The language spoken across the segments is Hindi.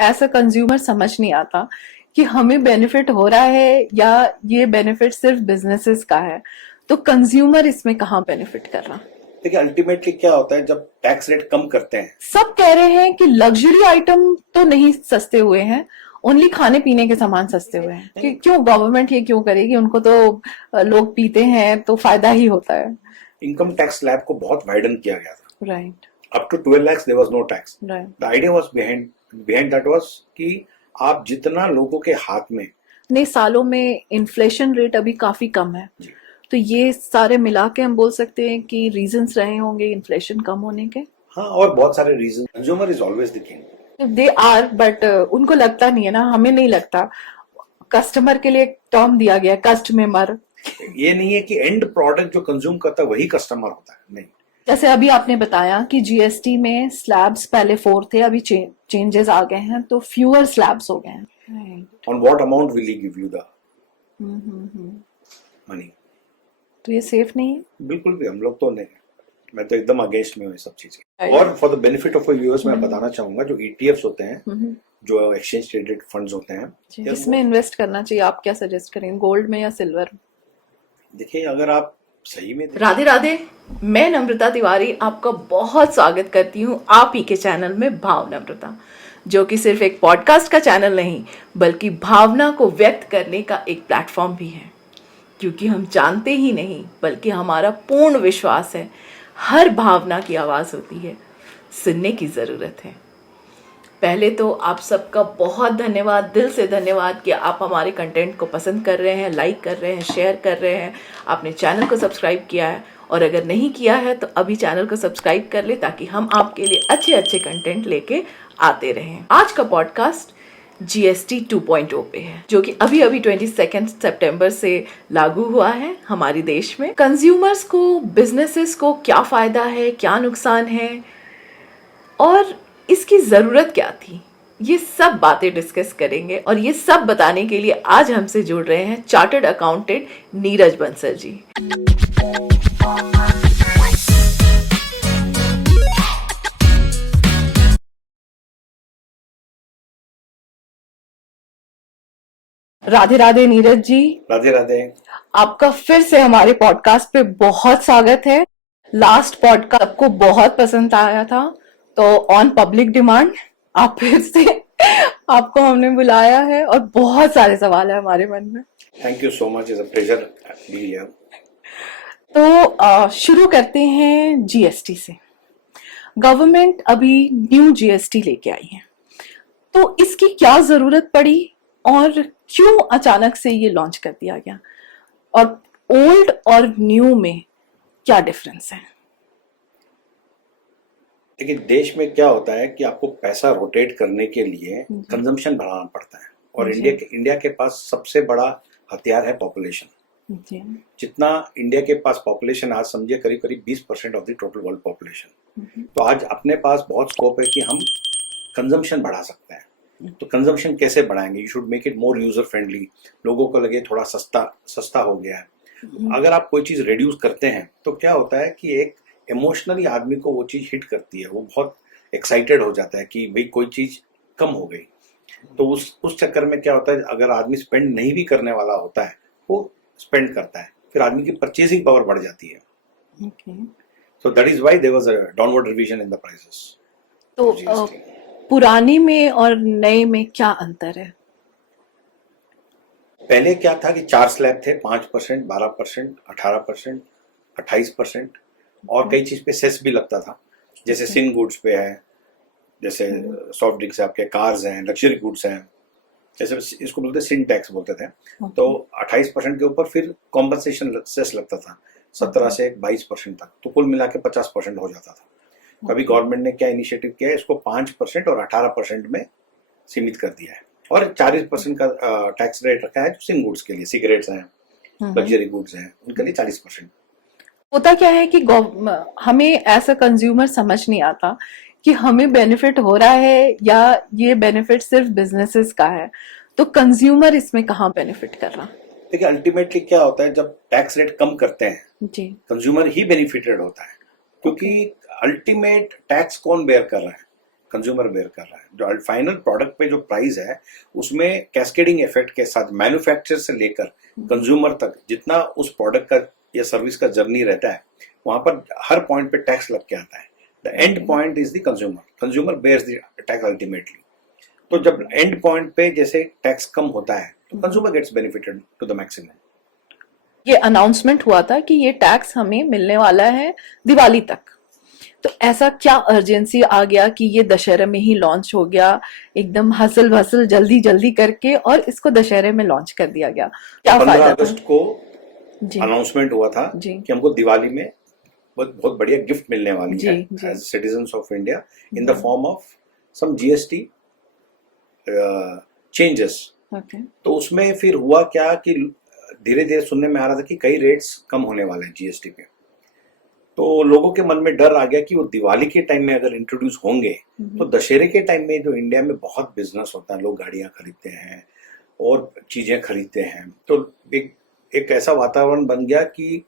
एज अ कंज्यूमर समझ नहीं आता कि हमें बेनिफिट हो रहा है या ये बेनिफिट सिर्फ बिजनेसेस का है। तो कंज्यूमर इसमें कहाँ बेनिफिट कर रहा? देखिए अल्टीमेटली क्या होता है जब टैक्स रेट कम करते हैं। सब कह रहे हैं कि लग्जरी आइटम तो नहीं सस्ते हुए हैं, ओनली खाने पीने के सामान सस्ते हुए हैं। कि क्यों गवर्नमेंट ये क्यों करेगी? उनको तो लोग पीते हैं तो फायदा ही होता है। इनकम टैक्स स्लैब को बहुत वाइडन किया गया था। Right. Up to 12 lakhs there was no tax. Right. The idea was behind that was कि आप जितना लोगों के हाथ में नए सालों में इन्फ्लेशन रेट अभी काफी कम है, जी, तो ये सारे मिला के हम बोल सकते हैं कि रीजंस रहे होंगे इन्फ्लेशन कम होने के। हाँ, और बहुत सारे reason. Consumer is always the king. They are, but उनको लगता नहीं है ना, हमें नहीं लगता। कस्टमर के लिए एक टर्म दिया गया है, कस्टमर। ये नहीं है कि एंड प्रोडक्ट जो कंज्यूम करता है वही कस्टमर होता है, नहीं। जैसे अभी आपने बताया कि जीएसटी में स्लैब्स पहले 4 थे, अभी चेंजेस आ गए हैं तो फ्यूअर स्लैब्स हो गए हैं। Right. On what amount will he give you the money? तो ये सेफ नहीं है? बिल्कुल भी, हम लोग तो नहीं। मैं तो एकदम अगेंस्ट में हूँ सब चीज। और for the benefit of viewers मैं बताना चाहूंगा, जो ईटीएफ्स होते हैं, जो एक्सचेंज ट्रेडेड फंड्स होते हैं, जिसमें इन्वेस्ट करना चाहिए, आप क्या सजेस्ट करेंगे, गोल्ड में या सिल्वर? देखिए अगर आप सही में राधे राधे, मैं नम्रता तिवारी आपका बहुत स्वागत करती हूँ आप ही के चैनल में भाव नम्रता, जो कि सिर्फ एक पॉडकास्ट का चैनल नहीं बल्कि भावना को व्यक्त करने का एक प्लेटफॉर्म भी है। क्योंकि हम जानते ही नहीं बल्कि हमारा पूर्ण विश्वास है, हर भावना की आवाज़ होती है, सुनने की ज़रूरत है। पहले तो आप सबका बहुत धन्यवाद, दिल से धन्यवाद कि आप हमारे कंटेंट को पसंद कर रहे हैं, लाइक कर रहे हैं, शेयर कर रहे हैं, आपने चैनल को सब्सक्राइब किया है, और अगर नहीं किया है तो अभी चैनल को सब्सक्राइब कर ले ताकि हम आपके लिए अच्छे अच्छे कंटेंट लेके आते रहें। आज का पॉडकास्ट जीएसटी 2.0 पे है, जो कि अभी अभी 22 सितंबर से लागू हुआ है हमारे देश में। कंज्यूमर्स को, बिजनेसेस को क्या फ़ायदा है, क्या नुकसान है और इसकी ज़रूरत क्या थी, ये सब बातें डिस्कस करेंगे। और ये सब बताने के लिए आज हमसे जुड़ रहे हैं चार्टर्ड अकाउंटेंट नीरज बंसल जी। राधे राधे नीरज जी। राधे राधे। आपका फिर से हमारे पॉडकास्ट पे बहुत स्वागत है। लास्ट पॉडकास्ट आपको बहुत पसंद आया था, तो ऑन पब्लिक डिमांड आप फिर से आपको हमने बुलाया है और बहुत सारे सवाल है हमारे मन में। Thank you so much, it's a pleasure be here. तो शुरू करते हैं जीएसटी से। गवर्नमेंट अभी न्यू जीएसटी लेके आई है, तो इसकी क्या जरूरत पड़ी और क्यों अचानक से ये लॉन्च कर दिया गया, और ओल्ड और न्यू में क्या डिफरेंस है? लेकिन देश में क्या होता है कि आपको पैसा रोटेट करने के लिए कंजम्पशन बढ़ाना पड़ता है, और इंडिया के पास सबसे बड़ा हथियार है पॉपुलेशन। जितना इंडिया के पास पॉपुलेशन, आज समझिए करीब करीब 20% of the total world population. तो आज अपने पास बहुत स्कोप है कि हम कंजम्पशन बढ़ा सकते हैं। तो कंजम्पशन कैसे बढ़ाएंगे? You should make it more user friendly, लोगों को लगे थोड़ा सस्ता हो गया है। अगर आप कोई चीज रिड्यूस करते हैं तो क्या होता है कि एक इमोशनली आदमी को वो चीज हिट करती है, वो बहुत एक्साइटेड हो जाता है कि भाई कोई चीज कम हो गई। तो उस चक्कर में क्या होता है, अगर आदमी स्पेंड नहीं भी करने वाला होता है वो स्पेंड करता है, फिर आदमी की परचेजिंग पावर बढ़ जाती है। So that is why there was a downward revision in the prices. तो पुरानी में और नए में क्या अंतर है? पहले क्या था कि 4 स्लैब थे, 5%, 12%, 18%, 28%, और कई चीज पे सेस भी लगता था। जैसे सिन गुड्स पे है, जैसे सॉफ्ट ड्रिंक्स है, आपके कार्स हैं, लग्जरी गुड्स हैं, जैसे इसको बोलते सिन टैक्स बोलते थे। तो 28% के ऊपर फिर कॉम्पनसेशन सेस लगता था 17 से 22% तक, तो कुल मिला के 50% हो जाता था। अभी गवर्नमेंट ने क्या इनिशिएटिव किया है, इसको 5% और 18% में सीमित कर दिया है, और 40% का टैक्स रेट रखा है जो सिन गुड्स के लिए, सिगरेट्स हैं, लग्जरी गुड्स हैं, उनके लिए 40%। होता क्या है कि हमें एज अ कंज्यूमर समझ नहीं आता कि हमें बेनिफिट हो रहा है या ये बेनिफिट सिर्फ बिजनेसेस का है। तो कंज्यूमर इसमें कहाँ बेनिफिट कर रहा? देखिए अल्टीमेटली क्या होता है, जब टैक्स रेट कम करते हैं जी, कंज्यूमर ही बेनिफिटेड होता है, क्योंकि अल्टीमेट टैक्स कौन बेयर कर रहा है? कंज्यूमर बेयर कर रहा है। जो फाइनल प्रोडक्ट पे जो प्राइस है उसमें कैस्केडिंग इफेक्ट के साथ मैन्युफैक्चर से लेकर कंज्यूमर तक जितना उस प्रोडक्ट का या सर्विस का जर्नी रहता है वहां पर हर पॉइंट पे टैक्स लग के आता है। The end point is the consumer bears the tax ultimately. तो जब एंड पॉइंट पे जैसे टैक्स कम होता है तो consumer gets benefited to the maximum. ये अनाउंसमेंट हुआ था कि ये टैक्स हमें मिलने वाला है दिवाली तक, तो ऐसा क्या अर्जेंसी आ गया कि ये दशहरे में ही लॉन्च हो गया, एकदम हसल भसल जल्दी जल्दी करके, और इसको दशहरे में लॉन्च कर दिया गया? क्या 15 फायदा अगस्त था? को जी अनाउंसमेंट हुआ था जी कि हमको दिवाली में बहुत बढ़िया गिफ्ट मिलने वाली जी है जी as citizens of India in the form of some GST changes. Okay तो उसमें फिर हुआ क्या कि धीरे धीरे सुनने में आ रहा था कि कई रेट्स कम होने वाले हैं जीएसटी पे। तो लोगों के मन में डर आ गया कि वो दिवाली के टाइम में अगर इंट्रोड्यूस होंगे तो दशहरे के टाइम में जो इंडिया में बहुत बिजनेस होता है, लोग गाड़ियां खरीदते हैं और चीजें खरीदते हैं, तो एक ऐसा वातावरण बन गया कि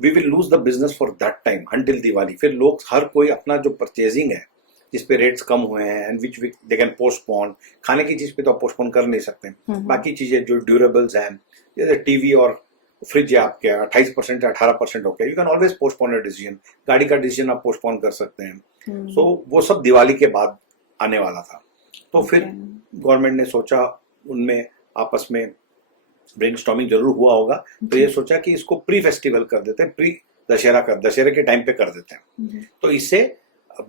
we will lose the business for that time until Diwali. फिर लोग हर कोई अपना जो परचेजिंग है जिस पे रेट्स कम हुए हैं and which they can postpone, खाने की चीज पे तो आप पोस्टपोन कर नहीं सकते, बाकी चीजें जो ड्यूरेबल्स हैं जैसे टीवी और फ्रिज आपके 28% या 18% हो गया, you can always postpone a decision. गाड़ी का डिसीजन आप पोस्टपोन कर सकते हैं। सो वो सब दिवाली के बाद आने वाला था। तो फिर गवर्नमेंट ने सोचा, उनमें आपस में ब्रेनस्टॉर्मिंग जरूर हुआ होगा, तो ये सोचा कि इसको प्री फेस्टिवल कर देते हैं, प्री दशहरा के टाइम पे कर देते हैं। तो इससे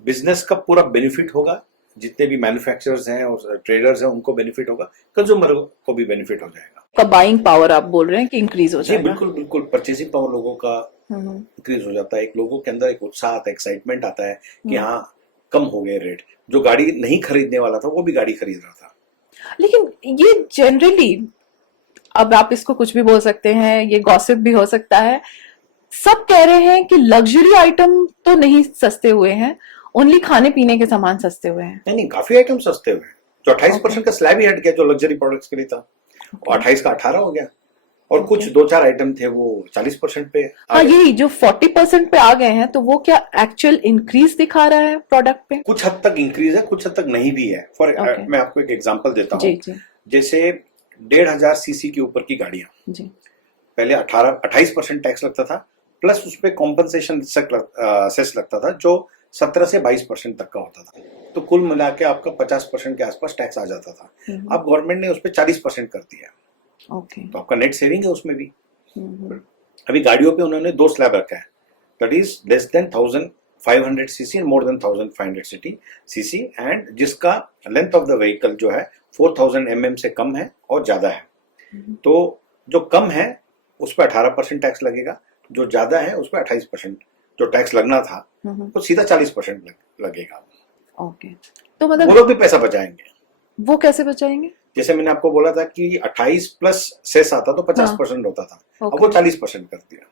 बिजनेस का पूरा बेनिफिट होगा, जितने भी मैन्युफैक्चरर्स हैं और ट्रेडर्स हैं उनको बेनिफिट होगा, कंज्यूमर को भी बेनिफिट हो जाएगा। का बाइंग पावर आप बोल रहे हैं कि इंक्रीज हो जी जाएगा? बिल्कुल बिल्कुल, परचेसिंग पावर लोगों का इंक्रीज हो जाता है। एक लोगों के अंदर एक उत्साह आता है, एक्साइटमेंट आता है कि हाँ कम हो गए रेट। जो गाड़ी नहीं खरीदने वाला था वो भी गाड़ी खरीद रहा था। लेकिन ये जनरली, अब आप इसको कुछ भी बोल सकते हैं, ये गॉसिप भी हो सकता है, सब कह रहे हैं कि लग्जरी आइटम तो नहीं सस्ते हुए हैं, ओनली खाने पीने के सामान सस्ते हुए हैं। नहीं, काफी आइटम सस्ते हुए हैं। जो 28% का स्लैब ही हट गया जो लग्जरी प्रोडक्ट्स के लिए था, और 28 का 18 हो गया, और कुछ 2-4 आइटम थे वो 40% पे आ हाँ, गए। यही जो 40% पे आ गए हैं, तो वो क्या एक्चुअल इंक्रीज दिखा रहा है प्रोडक्ट पे? कुछ हद तक इंक्रीज है, कुछ हद तक नहीं भी है। मैं आपको एक एग्जांपल देता जी हूँ। जी जैसे 1500 सीसी के ऊपर की गाड़ियां जी पहले 28% टैक्स लगता था, प्लस उस पर कॉम्पनसेशन सेस लगता था जो 17 से 22% तक का होता था। तो कुल मिला के आपका 50% के आसपास टैक्स आ जाता था। अब गवर्नमेंट ने उस पर 40% कर दिया, ओके तो आपका नेट सेविंग है उसमें भी। अभी गाड़ियों पे उन्होंने 2 स्लैब रखा है, that is less than 1500 CC and more than 1500 CC, and जिसका लेंथ ऑफ द व्हीकल जो है 4000 mm से कम है और ज्यादा है। तो जो कम है उस पर 18% टैक्स लगेगा, जो ज्यादा है उस पर 28% जो टैक्स लगना था वो सीधा 40% लगेगा। ओके, तो वो मतलब लोग भी पैसा बचाएंगे। वो कैसे बचाएंगे? जैसे मैंने आपको बोला था कि 28 प्लस सेस आता तो 50% होता था, अब वो 40% कर दिया।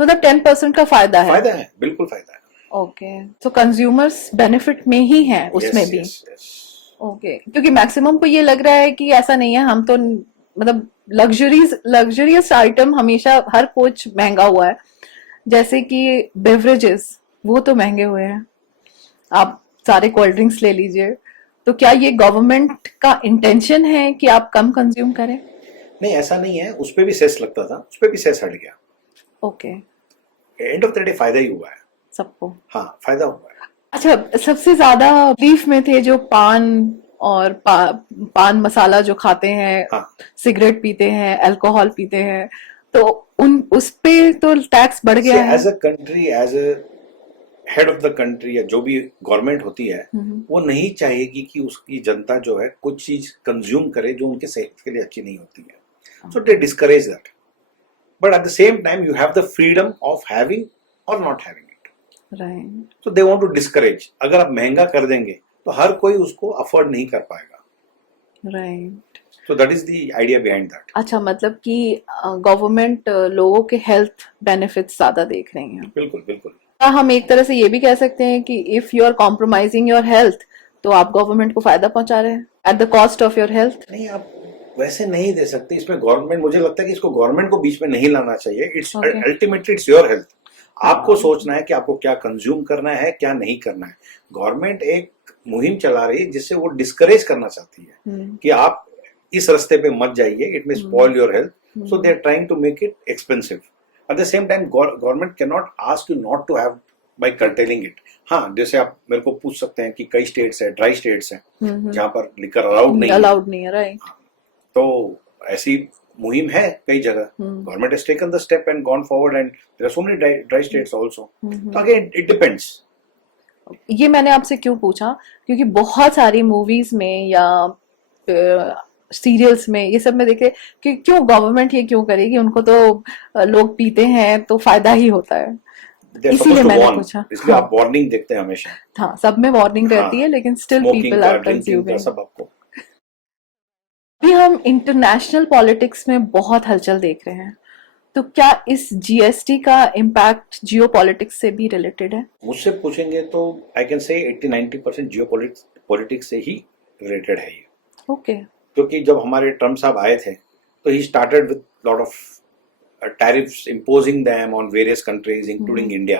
तो मतलब 10% का फायदा है? फायदा है, बिल्कुल फायदा है। ओके, तो कंज्यूमर्स बेनिफिट में ही है उसमें Yes, भी? yes, yes. ओके, क्योंकि मैक्सिमम को ये लग रहा है कि ऐसा नहीं है, हम तो मतलब लग्जरियस आइटम हमेशा हर कुछ महंगा हुआ है, जैसे कि बेवरेजेस वो तो महंगे हुए हैं, आप सारे कोल्ड ड्रिंक्स ले लीजिए। तो क्या ये गवर्नमेंट का इंटेंशन है कि आप कम कंज्यूम करें? नहीं, ऐसा नहीं है, उस पे भी सेस लगता था, उस पे भी सेस हट गया। Okay, end of the day फायदा ही हुआ है सबको। हाँ, फायदा हुआ है। अच्छा, सबसे ज्यादा तकलीफ में थे जो पान और पान मसाला जो खाते हैं, हाँ, सिगरेट पीते हैं, अल्कोहल पीते हैं, तो उस पे तो टैक्स बढ़ गया है। As a country, as a head of the country या जो भी गवर्नमेंट होती है, वो नहीं चाहेगी कि उसकी जनता जो है कुछ चीज कंज्यूम करे जो उनके सेहत के लिए अच्छी नहीं होती है। So they discourage that, but at the same time you have the freedom of having or not having it. Right, so they want to discourage. अगर आप महंगा कर देंगे तो हर कोई उसको अफोर्ड नहीं कर पाएगा। Right. So that is the idea behind that. अच्छा, मतलब कि गवर्नमेंट लोगों के हेल्थ बेनिफिट्स ज्यादा देख रही है। बिल्कुल बिल्कुल। हम एक तरह से ये भी कह सकते हैं कि if you are compromising your health, तो आप गवर्नमेंट को फायदा पहुंचा रहे हैं at the cost of your health. नहीं, आप वैसे नहीं दे सकते इसमें। गवर्नमेंट, मुझे लगता है कि इसको गवर्नमेंट को बीच में नहीं लाना चाहिए। It's ultimately it's your health. आपको सोचना है कि आपको क्या कंज्यूम करना है, क्या नहीं करना है। गवर्नमेंट एक मुहिम चला रही है जिससे वो डिस्करेज करना चाहती है कि आप इस रास्ते पे मत जाइए, it may spoil your health, so they are trying to make it expensive. At the same time government can not ask you not to have by curtailing it. हाँ, जैसे आप मेरे को पूछ सकते हैं कि कई स्टेट्स है, ड्राई स्टेट्स हैं जहाँ पर लिकर अलाउड नहीं है, राइट। तो ऐसी मुहिम है कई जगह, government has taken the step and gone forward and there are so many dry states also. तो अगेन इट डिपेंड्स। ये मैंने आपसे क्यों पूछा, क्योंकि बहुत सारी मूवीज में या सीरियल्स में ये सब में देखे कि क्यों गवर्नमेंट ये क्यों करेगी, उनको तो लोग पीते हैं तो फायदा ही होता है, इसीलिए मैंने पूछा। इसलिए आप वार्निंग देखते हैं हमेशा। हाँ, सब में वार्निंग रहती है, लेकिन स्टिल पीपल आर कंज्यूमिंग। सब आपको अभी हम इंटरनेशनल पॉलिटिक्स में बहुत हलचल देख रहे हैं, तो क्या इस जीएसटी का इम्पैक्ट जियो पॉलिटिक्स से भी रिलेटेड है? मुझसे पूछेंगे तो I can say 80-90% Jio politics से ही रिलेटेड है ये। ओके। क्योंकि जब हमारे ट्रम्प साहब आए थे तो he started with lot of tariffs imposing them on various countries including India.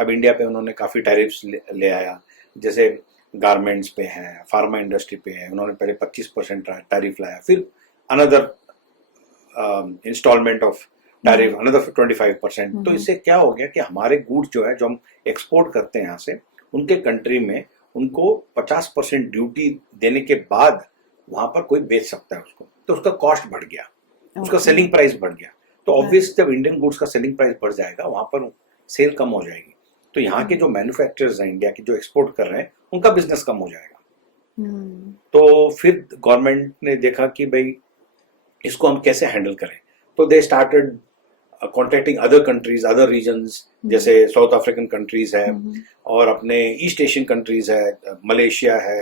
अब इंडिया पे उन्होंने काफी टैरिफ्स ले आया, जैसे गारमेंट्स पे है, फार्मा इंडस्ट्री पे है, उन्होंने पहले 25% टैरिफ लाया, फिर another instalment of tariff another 25%। तो इससे क्या हो गया कि हमारे गुड्स जो है जो हम एक्सपोर्ट करते हैं यहाँ से, उनके कंट्री में उनको 50% ड्यूटी देने के बाद वहां पर कोई बेच सकता है उसको, तो उसका कॉस्ट बढ़ गया, उसका सेलिंग प्राइस बढ़ गया। तो ऑब्वियस जब इंडियन गुड्स का सेलिंग प्राइस बढ़ जाएगा वहां पर सेल कम हो जाएगी, तो यहाँ के जो मैन्युफैक्चरर्स हैं इंडिया के जो एक्सपोर्ट कर रहे हैं उनका बिजनेस कम हो जाएगा। तो फिर गवर्नमेंट ने देखा कि भाई इसको हम कैसे हैंडल करें, तो they started contacting other countries, other regions, जैसे साउथ अफ्रीकन कंट्रीज है और अपने ईस्ट एशियन कंट्रीज है, मलेशिया है,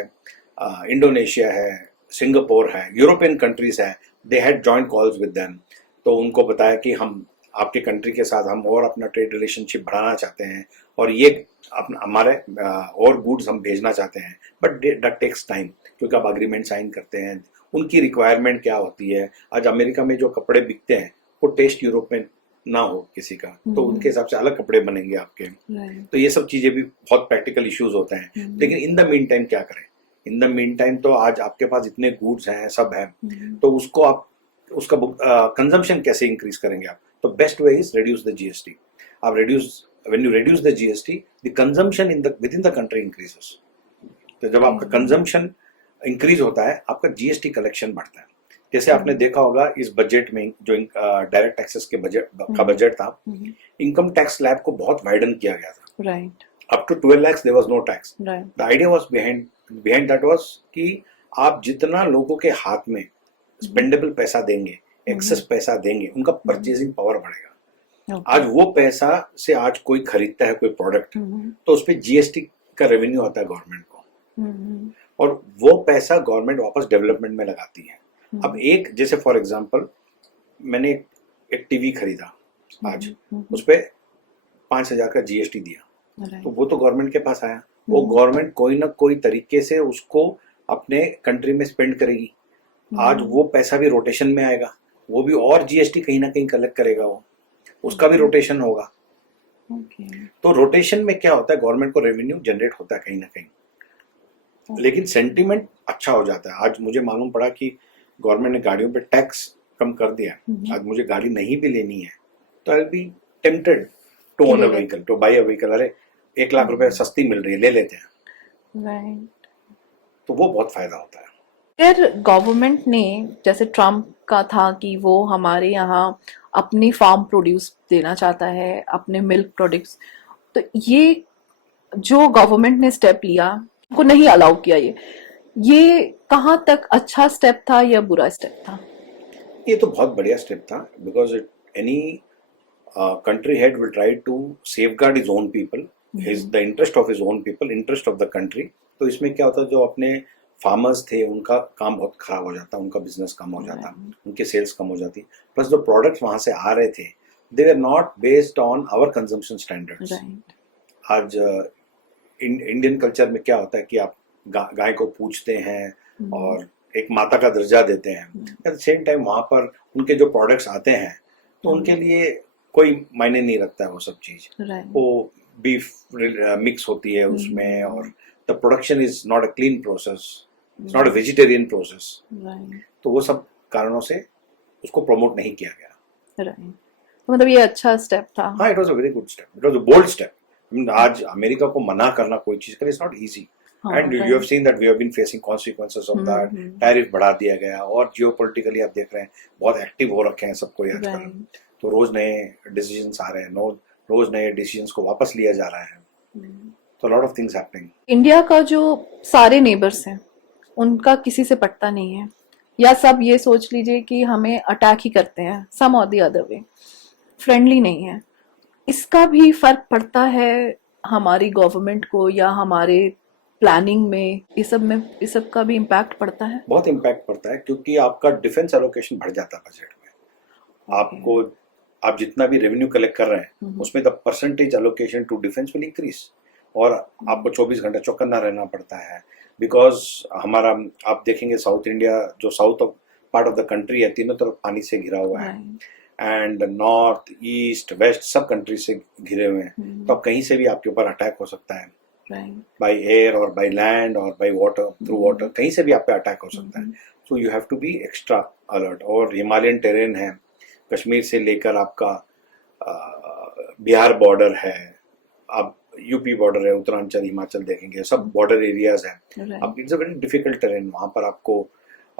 इंडोनेशिया है, सिंगापुर है, यूरोपियन कंट्रीज है, they had joint calls with them. तो उनको बताया कि हम आपके कंट्री के साथ हम और अपना ट्रेड रिलेशनशिप बढ़ाना चाहते हैं और ये हमारे और गुड्स हम भेजना चाहते हैं, बट दैट टेक्स टाइम, क्योंकि आप अग्रीमेंट साइन करते हैं, उनकी रिक्वायरमेंट क्या होती है। आज अमेरिका में जो कपड़े बिकते हैं वो टेस्ट यूरोप में ना हो किसी का, तो उनके हिसाब से अलग कपड़े बनेंगे आपके। तो ये सब चीजें भी बहुत प्रैक्टिकल इश्यूज होते हैं। लेकिन इन द मीन टाइम क्या करें, इन द मीन टाइम तो आज आपके पास इतने गुड्स हैं, सब है, तो उसको आप उसका कंजम्पशन कैसे इंक्रीज करेंगे आप? तो best way is reduce the GST. आप when you reduce the GST, the consumption within the country increases. तो जब आपका कंजम्पशन इंक्रीज होता है, आपका जीएसटी कलेक्शन बढ़ता है। जैसे आपने देखा होगा इस बजट में जो डायरेक्ट टैक्सेस के बजट था, इनकम टैक्स स्लैब को बहुत वाइडन किया गया था। Right. Up to 12 lakhs there was no tax. The idea was behind that was कि आप जितना लोगों के हाथ में स्पेंडेबल पैसा देंगे, एक्सेस पैसा देंगे, उनका परचेजिंग पावर बढ़ेगा। आज वो पैसा से आज कोई खरीदता है कोई प्रोडक्ट, तो उस पर जीएसटी का रेवेन्यू आता है गवर्नमेंट को, और वो पैसा गवर्नमेंट वापस डेवलपमेंट में लगाती है। अब एक जैसे फॉर एग्जांपल मैंने एक टीवी खरीदा आज, उस पर 5,000 का जीएसटी दिया, तो वो तो गवर्नमेंट के पास आया, वो गवर्नमेंट कोई ना कोई तरीके से उसको अपने कंट्री में स्पेंड करेगी। आज वो पैसा भी रोटेशन में आएगा, वो भी और जीएसटी कहीं ना कहीं कलेक्ट करेगा, वो उसका भी रोटेशन होगा। तो रोटेशन में क्या होता है, गवर्नमेंट को रेवेन्यू जनरेट होता है कहीं ना कहीं, लेकिन सेंटिमेंट अच्छा हो जाता है। आज मुझे मालूम पड़ा कि गवर्नमेंट ने गाड़ियों पे टैक्स कम कर दिया, आज मुझे गाड़ी नहीं भी लेनी है तो I will be tempted to own a vehicle, to buy a vehicle. अरे 1 लाख रुपए सस्ती मिल रही है, ले लेते हैं। राइट। तो वो बहुत फायदा होता है। फिर गवर्नमेंट ने, जैसे ट्रम्प का था कि वो हमारे यहाँ अपनी फार्म प्रोड्यूस देना चाहता है, अपने मिल्क प्रोडक्ट्स, तो ये जो गवर्नमेंट ने स्टेप लिया को नहीं अलाउ किया, ये कहाँ तक अच्छा स्टेप था या बुरा स्टेप था? ये तो बहुत बढ़िया स्टेप था, because any country head will try to safeguard his own people, his the interest of his own people, interest of the country. तो इसमें क्या होता है, जो अपने फार्मर्स थे उनका काम बहुत खराब हो जाता, उनका बिजनेस कम हो जाता, उनकी सेल्स कम हो जाती, प्लस जो प्रोडक्ट्स वहां से आ रहे थे they were not based on our consumption standards. आज इंडियन कल्चर में क्या होता है कि आप गाय को पूजते हैं और एक माता का दर्जा देते हैं, एट द सेम टाइम वहां पर उनके जो प्रोडक्ट्स आते हैं तो उनके लिए कोई मायने नहीं रखता है वो सब चीज। वो बीफ मिक्स होती है उसमें, और the production is not a clean process, it's not a vegetarian process. Right तो वो सब कारणों से उसको प्रमोट नहीं किया गया. राइट, मतलब ये अच्छा स्टेप था. हाँ, it was a very good step, it was a bold step. आज अमेरिका को मना करना कोई चीज करे, इट्स नॉट इजी. हाँ, and you have seen that we have been facing consequences of that. Tariff बढ़ा दिया गया, और जियोपॉलिटिकली आप देख रहे हैं बहुत एक्टिव हो रखे हैं सबको आजकल. राइट. तो रोज नए डिसीजंस आ रहे हैं, रोज नए डिसीजंस को वापस लिया जा रहा है. तो lot of things happening. India का जो सारे नेबर्स हैं उनका किसी से पटता नहीं है, या सब ये सोच लीजिए कि हमें अटैक ही करते हैं, सम और द अदर वे, फ्रेंडली नहीं है. इसका भी फर्क पड़ता है हमारी गवर्नमेंट को, या हमारे प्लानिंग में, ये सब का भी इम्पैक्ट पड़ता है. बहुत इम्पैक्ट पड़ता है, क्योंकि आपका डिफेंस एलोकेशन बढ़ जाता है बजट में. आपको आप जितना भी रेवेन्यू कलेक्ट कर रहे हैं उसमें the percentage allocation to defence will increase. और आपको 24 घंटा चौकन्ना रहना पड़ता है, बिकॉज हमारा आप देखेंगे साउथ इंडिया, जो south of part of the country है, तीनों तरफ पानी से घिरा हुआ है. एंड नॉर्थ ईस्ट वेस्ट सब कंट्री से घिरे हुए हैं. तो अब कहीं से भी आपके ऊपर अटैक हो सकता है, बाय एयर और बाय लैंड और बाय वाटर, थ्रू वाटर, कहीं से भी आप पे अटैक हो सकता है. So you have to be extra alert. और हिमालयन टेरेन है, कश्मीर से लेकर आपका बिहार बॉर्डर है, अब यूपी बॉर्डर है, उत्तरांचल हिमाचल देखेंगे, सब बॉर्डर एरियाज हैं. अब it's a very difficult terrain. वहाँ पर आपको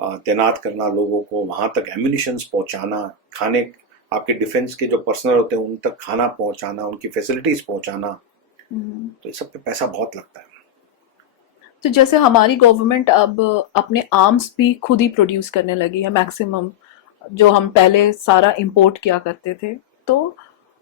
तैनात करना, लोगों को वहाँ तक एम्यूनिशंस पहुँचाना, खाने, आपके डिफेंस के जो पर्सनल होते हैं उन तक खाना पहुँचाना, उनकी फैसिलिटीज पहुँचाना. तो इस सब पे पैसा बहुत लगता है. तो जैसे हमारी गवर्नमेंट अब अपने आर्म्स भी खुद ही प्रोड्यूस करने लगी है मैक्सिमम, जो हम पहले सारा इंपोर्ट किया करते थे. तो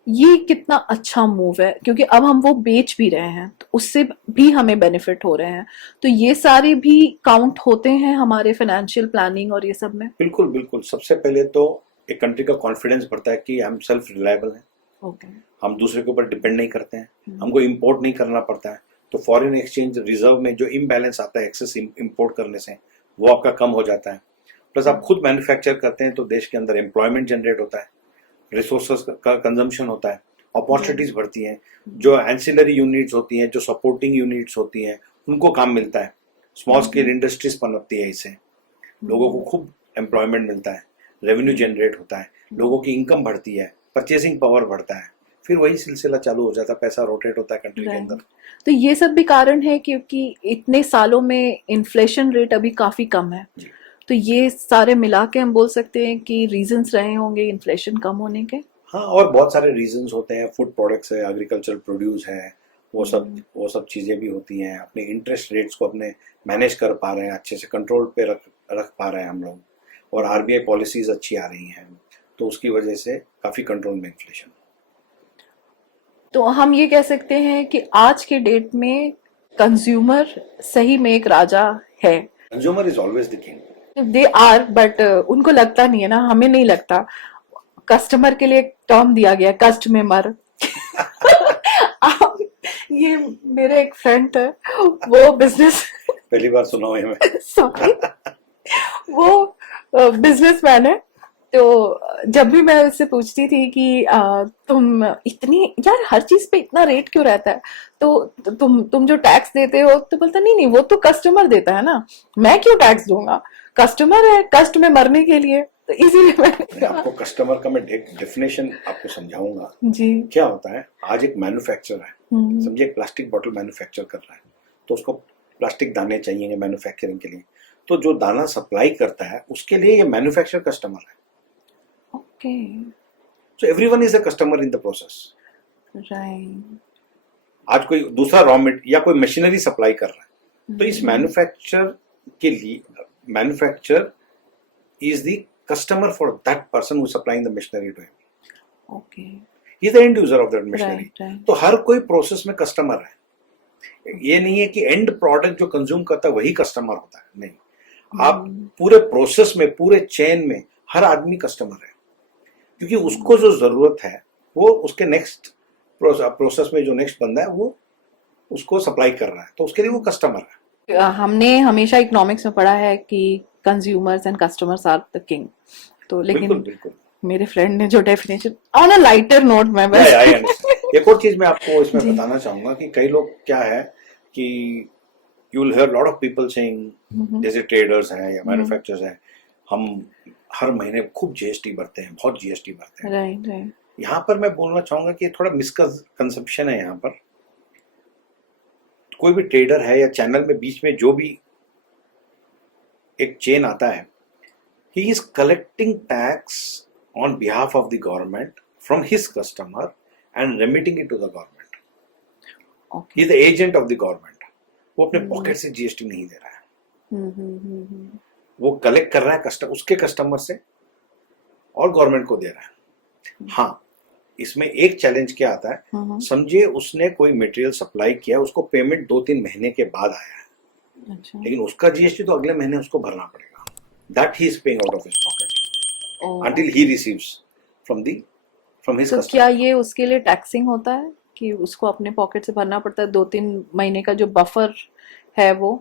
ये कितना अच्छा मूव है, क्योंकि अब हम वो बेच भी रहे हैं, तो उससे भी हमें बेनिफिट हो रहे हैं. तो ये सारे भी काउंट होते हैं हमारे फाइनेंशियल प्लानिंग और ये सब में. बिल्कुल बिल्कुल. सबसे पहले तो एक कंट्री का कॉन्फिडेंस बढ़ता है कि हम सेल्फ रिलायबल हैं. ओके. हम दूसरे के ऊपर डिपेंड नहीं करते हैं, हमको इंपोर्ट नहीं करना पड़ता है. तो फॉरेन एक्सचेंज रिजर्व में जो इम्बैलेंस आता है एक्सेस इंपोर्ट करने से, वो आपका कम हो जाता है. प्लस आप खुद मैन्युफैक्चर करते हैं तो देश के अंदर एम्प्लॉयमेंट जनरेट होता है, रिसोर्सेज का कंजम्पशन होता है, अपॉर्चुनिटीज बढ़ती हैं. जो एंसिलरी यूनिट्स होती हैं, जो सपोर्टिंग यूनिट्स होती हैं, उनको काम मिलता है. स्मॉल स्केल इंडस्ट्रीज पनपती है, इससे लोगों को खूब एम्प्लॉयमेंट मिलता है, रेवेन्यू जनरेट होता है, लोगों की इनकम बढ़ती है, परचेसिंग पावर बढ़ता है. फिर वही सिलसिला चालू हो जाता है, पैसा रोटेट होता है कंट्री के अंदर. तो ये सब भी कारण है क्योंकि इतने सालों में इन्फ्लेशन रेट अभी काफी कम है. तो ये सारे मिला के हम बोल सकते हैं कि रीजंस रहे होंगे इन्फ्लेशन कम होने के. हाँ, और बहुत सारे रीजंस होते हैं. फूड प्रोडक्ट्स है, एग्रीकल्चरल प्रोड्यूस है, वो सब चीजें भी होती हैं. अपने इंटरेस्ट रेट्स को अपने मैनेज कर पा रहे हैं, अच्छे से कंट्रोल पे रख पा रहे हैं हम लोग. और आरबीआई पॉलिसीज अच्छी आ रही हैं, तो उसकी वजह से काफी कंट्रोल में इन्फ्लेशन. तो हम ये कह सकते हैं कि आज के डेट में कंज्यूमर सही में एक राजा है. Consumer is always the king. They are, but उनको लगता नहीं है ना, हमें नहीं लगता. कस्टमर के लिए एक टर्म दिया गया, कस्ट में मर. ये मेरे एक फ्रेंड है, वो बिजनेस पहली बार सुना हुआ है मैं. सॉरी, वो बिजनेसमैन है. तो जब भी मैं उससे पूछती थी कि तुम इतनी, यार हर चीज पे इतना रेट क्यों रहता है, तो तुम जो टैक्स देते हो, तो बोलता नहीं वो तो कस्टमर देता है ना, मैं क्यों टैक्स दूंगा, कस्टमर है, कस्ट में मरने के लिए. तो इसीलिए मैं आपको कस्टमर का मैं डेफिनेशन आपको समझाऊंगा. जी. क्या होता है, आज एक मैन्युफैक्चरर है, समझिए एक प्लास्टिक बोतल मैन्युफैक्चर कर रहा है, तो उसको प्लास्टिक दाने चाहिए मैन्युफैक्चरिंग के लिए. तो जो दाना सप्लाई करता है उसके लिए ये मैन्युफैक्चर कस्टमर है. Okay. So everyone is a customer in the process. Right. आज कोई दूसरा रॉ मटेरियल या कोई मशीनरी सप्लाई कर रहा है, तो इस मैन्युफैक्चर के लिए manufacture is the customer for that person who supplying the machinery to him. Okay. He is the end user of that machinery. Right. तो हर कोई प्रोसेस में कस्टमर है. ये नहीं है कि एंड प्रोडक्ट जो कंज्यूम करता है वही कस्टमर होता है, नहीं. आप पूरे प्रोसेस में, पूरे चेन में हर आदमी कस्टमर है, क्योंकि उसको जो जरूरत है वो उसके नेक्स्ट प्रोसेस में जो नेक्स्ट बंदा है वो उसको सप्लाई कर रहा है, तो उसके लिए वो कस्टमर है. हमने हमेशा इकोनॉमिक्स में पढ़ा है कि consumers and customers are the king. तो लेकिन बिल्कुल. मेरे फ्रेंड ने जो definition, on a lighter note में एक और चीज मैं आपको इसमें बताना चाहूंगा कि कई लोग क्या है कि you will hear lot of people saying, जैसे ट्रेडर्स हैं या मैन्युफैक्चरर्स हैं, हम हर महीने खूब जीएसटी भरते हैं, बहुत जीएसटी भरते हैं। Right right. यहाँ पर मैं बोलना चाहूंगा कि थोड़ा मिसकंसेप्शन है यहाँ पर। कोई भी ट्रेडर है या चैनल में बीच में जो भी एक चेन आता है, he is collecting tax on behalf of the government from his customer and remitting it to the government. Okay. He is the agent of the government. वो अपने पॉकेट से जीएसटी नहीं दे रहा है, वो कलेक्ट कर रहा है उसके कस्टमर से और गवर्नमेंट को दे रहा है। हाँ, इसमें एक चैलेंज क्या आता है, समझिए उसने कोई मटेरियल सप्लाई किया, उसको पेमेंट 2-3 महीने के बाद आया है, अच्छा। लेकिन उसका जीएसटी तो अगले महीने उसको भरना पड़ेगा। That he is paying out of his pocket until he receives from his तो customer. क्या ये उसके लिए टैक्सिंग होता है कि उसको अपने पॉकेट से भरना पड़ता है? 2-3 महीने का जो बफर है वो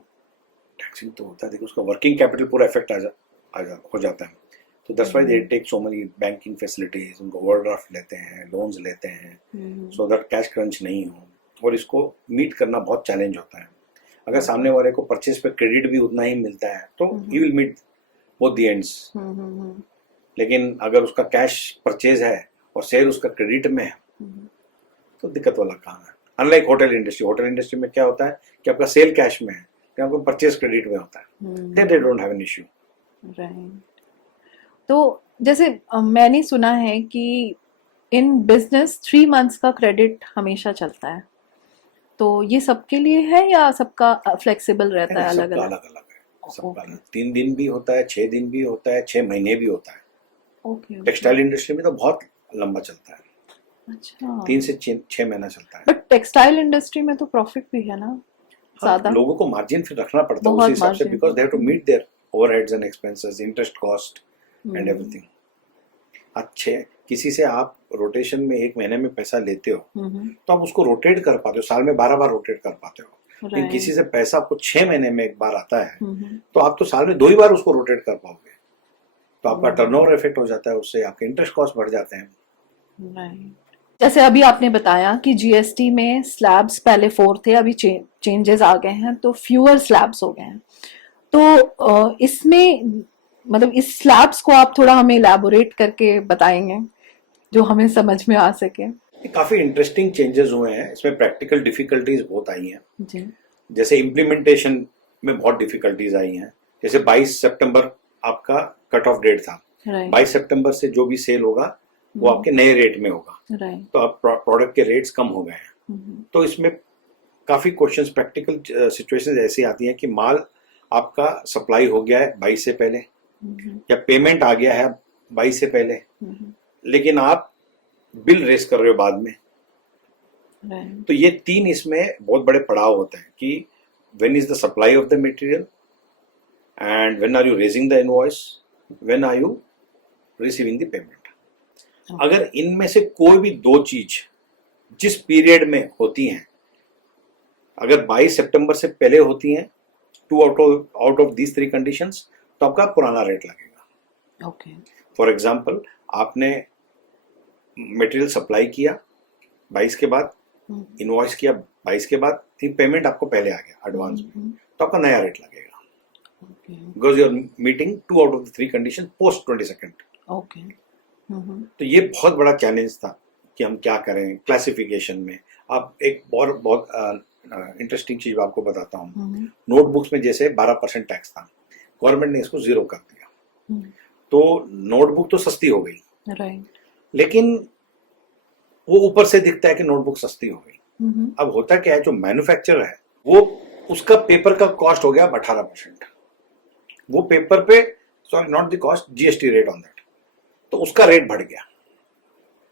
टैक्सिंग तो होता है, देखो उसका वर्किंग कैपिटल पूरा इफेक्ट हो जाता है। तो that's why they take so many banking facilities, उनको ओवरड्राफ्ट लेते हैं, लोन्स लेते हैं, सो दैट कैश क्रंच नहीं हो, और इसको मीट करना बहुत चैलेंज होता है। अगर सामने वाले को परचेज पे क्रेडिट भी उतना ही मिलता है तो he will meet both the ends. लेकिन अगर उसका कैश परचेज है और सेल उसका क्रेडिट में है तो दिक्कत वाला काम है। अनलाइक होटल इंडस्ट्री में क्या होता है कि आपका सेल कैश में है, आपको परचेज क्रेडिट में होता है, then they don't have an issue. Right. तो जैसे मैंने सुना है कि इन बिजनेस 3 मंथ्स का क्रेडिट हमेशा चलता है, तो ये सबके लिए है या सबका फ्लेक्सिबल रहता है? अलग अलग है सबका। 3 दिन भी होता है, 6 दिन भी होता है, 6 महीने भी होता है। ओके। टेक्सटाइल इंडस्ट्री में तो बहुत लंबा चलता है, अच्छा। 3 से 6 महीना चलता है। बट टेक्सटाइल इंडस्ट्री में तो प्रॉफिट भी है ना ज्यादा? लोगों को मार्जिन फिर रखना पड़ता है उस हिसाब से, because they have to meet their overheads and expenses, interest cost and everything. अच्छे किसी से आप रोटेशन में 1 महीने में पैसा लेते हो तो आप उसको रोटेट कर पाते हो, साल में 12 बार रोटेट कर पाते हो। लेकिन किसी से पैसा आपको 6 महीने में एक बार आता है तो आप तो साल में 2 ही बार उसको रोटेट कर पाओगे, तो आपका टर्नओवर इफेक्ट हो जाता है, उससे आपके इंटरेस्ट कॉस्ट बढ़ जाते हैं। राइट। जैसे अभी आपने बताया कि जीएसटी में स्लैब्स पहले 4 थे, अभी चेंजेस आ गए हैं तो फ्यूअर स्लैब्स हो गए हैं। तो इसमें मतलब इस स्लैब्स को आप थोड़ा हमें इलैबोरेट करके बताएंगे जो हमें समझ में आ सके? काफी इंटरेस्टिंग चेंजेस हुए हैं इसमें, प्रैक्टिकल डिफिकल्टीज बहुत आई हैं जी। जैसे इम्प्लीमेंटेशन में बहुत डिफिकल्टीज आई हैं। जैसे 22 सितंबर आपका कट ऑफ डेट था, 22 सितंबर से जो भी सेल होगा वो आपके नए रेट में होगा, तो अब प्रोडक्ट के रेट्स कम हो गए हैं। तो इसमें काफी क्वेश्चंस, प्रैक्टिकल सिचुएशंस ऐसी आती हैं कि माल आपका सप्लाई हो गया है 22 से पहले या पेमेंट आ गया है 22 से पहले, लेकिन आप बिल रेस कर रहे हो बाद में। तो ये 3 इसमें बहुत बड़े पड़ाव होते हैं कि when is the supply of the material and when are you raising the invoice, when are you receiving the payment. अगर इनमें से कोई भी 2 चीज जिस पीरियड में होती हैं, अगर 22 सितंबर से पहले होती हैं, 2 आउट ऑफ दीज 3 कंडीशंस, तो आपका पुराना रेट लगेगा। ओके। फॉर एग्जाम्पल, आपने मटेरियल सप्लाई किया 22 के बाद, इनवॉइस किया 22 के बाद, पेमेंट आपको पहले आ गया एडवांस में, तो आपका नया रेट लगेगा, because you are meeting 2 out of the 3 condition post 22। ओके। तो ये बहुत बड़ा चैलेंज था कि हम क्या करें क्लासिफिकेशन में। आप एक बहुत इंटरेस्टिंग चीज आपको बताता हूँ। नोटबुक्स में जैसे 12% टैक्स था, गवर्नमेंट ने इसको 0 कर दिया, तो नोटबुक तो सस्ती हो गई, राइट, लेकिन वो ऊपर से दिखता है कि नोटबुक सस्ती हो गई। अब होता क्या है, जो मैन्युफैक्चरर है वो उसका पेपर का कॉस्ट हो गया 18%, वो पेपर पे, sorry not the cost, GST rate on that, तो उसका रेट बढ़ गया।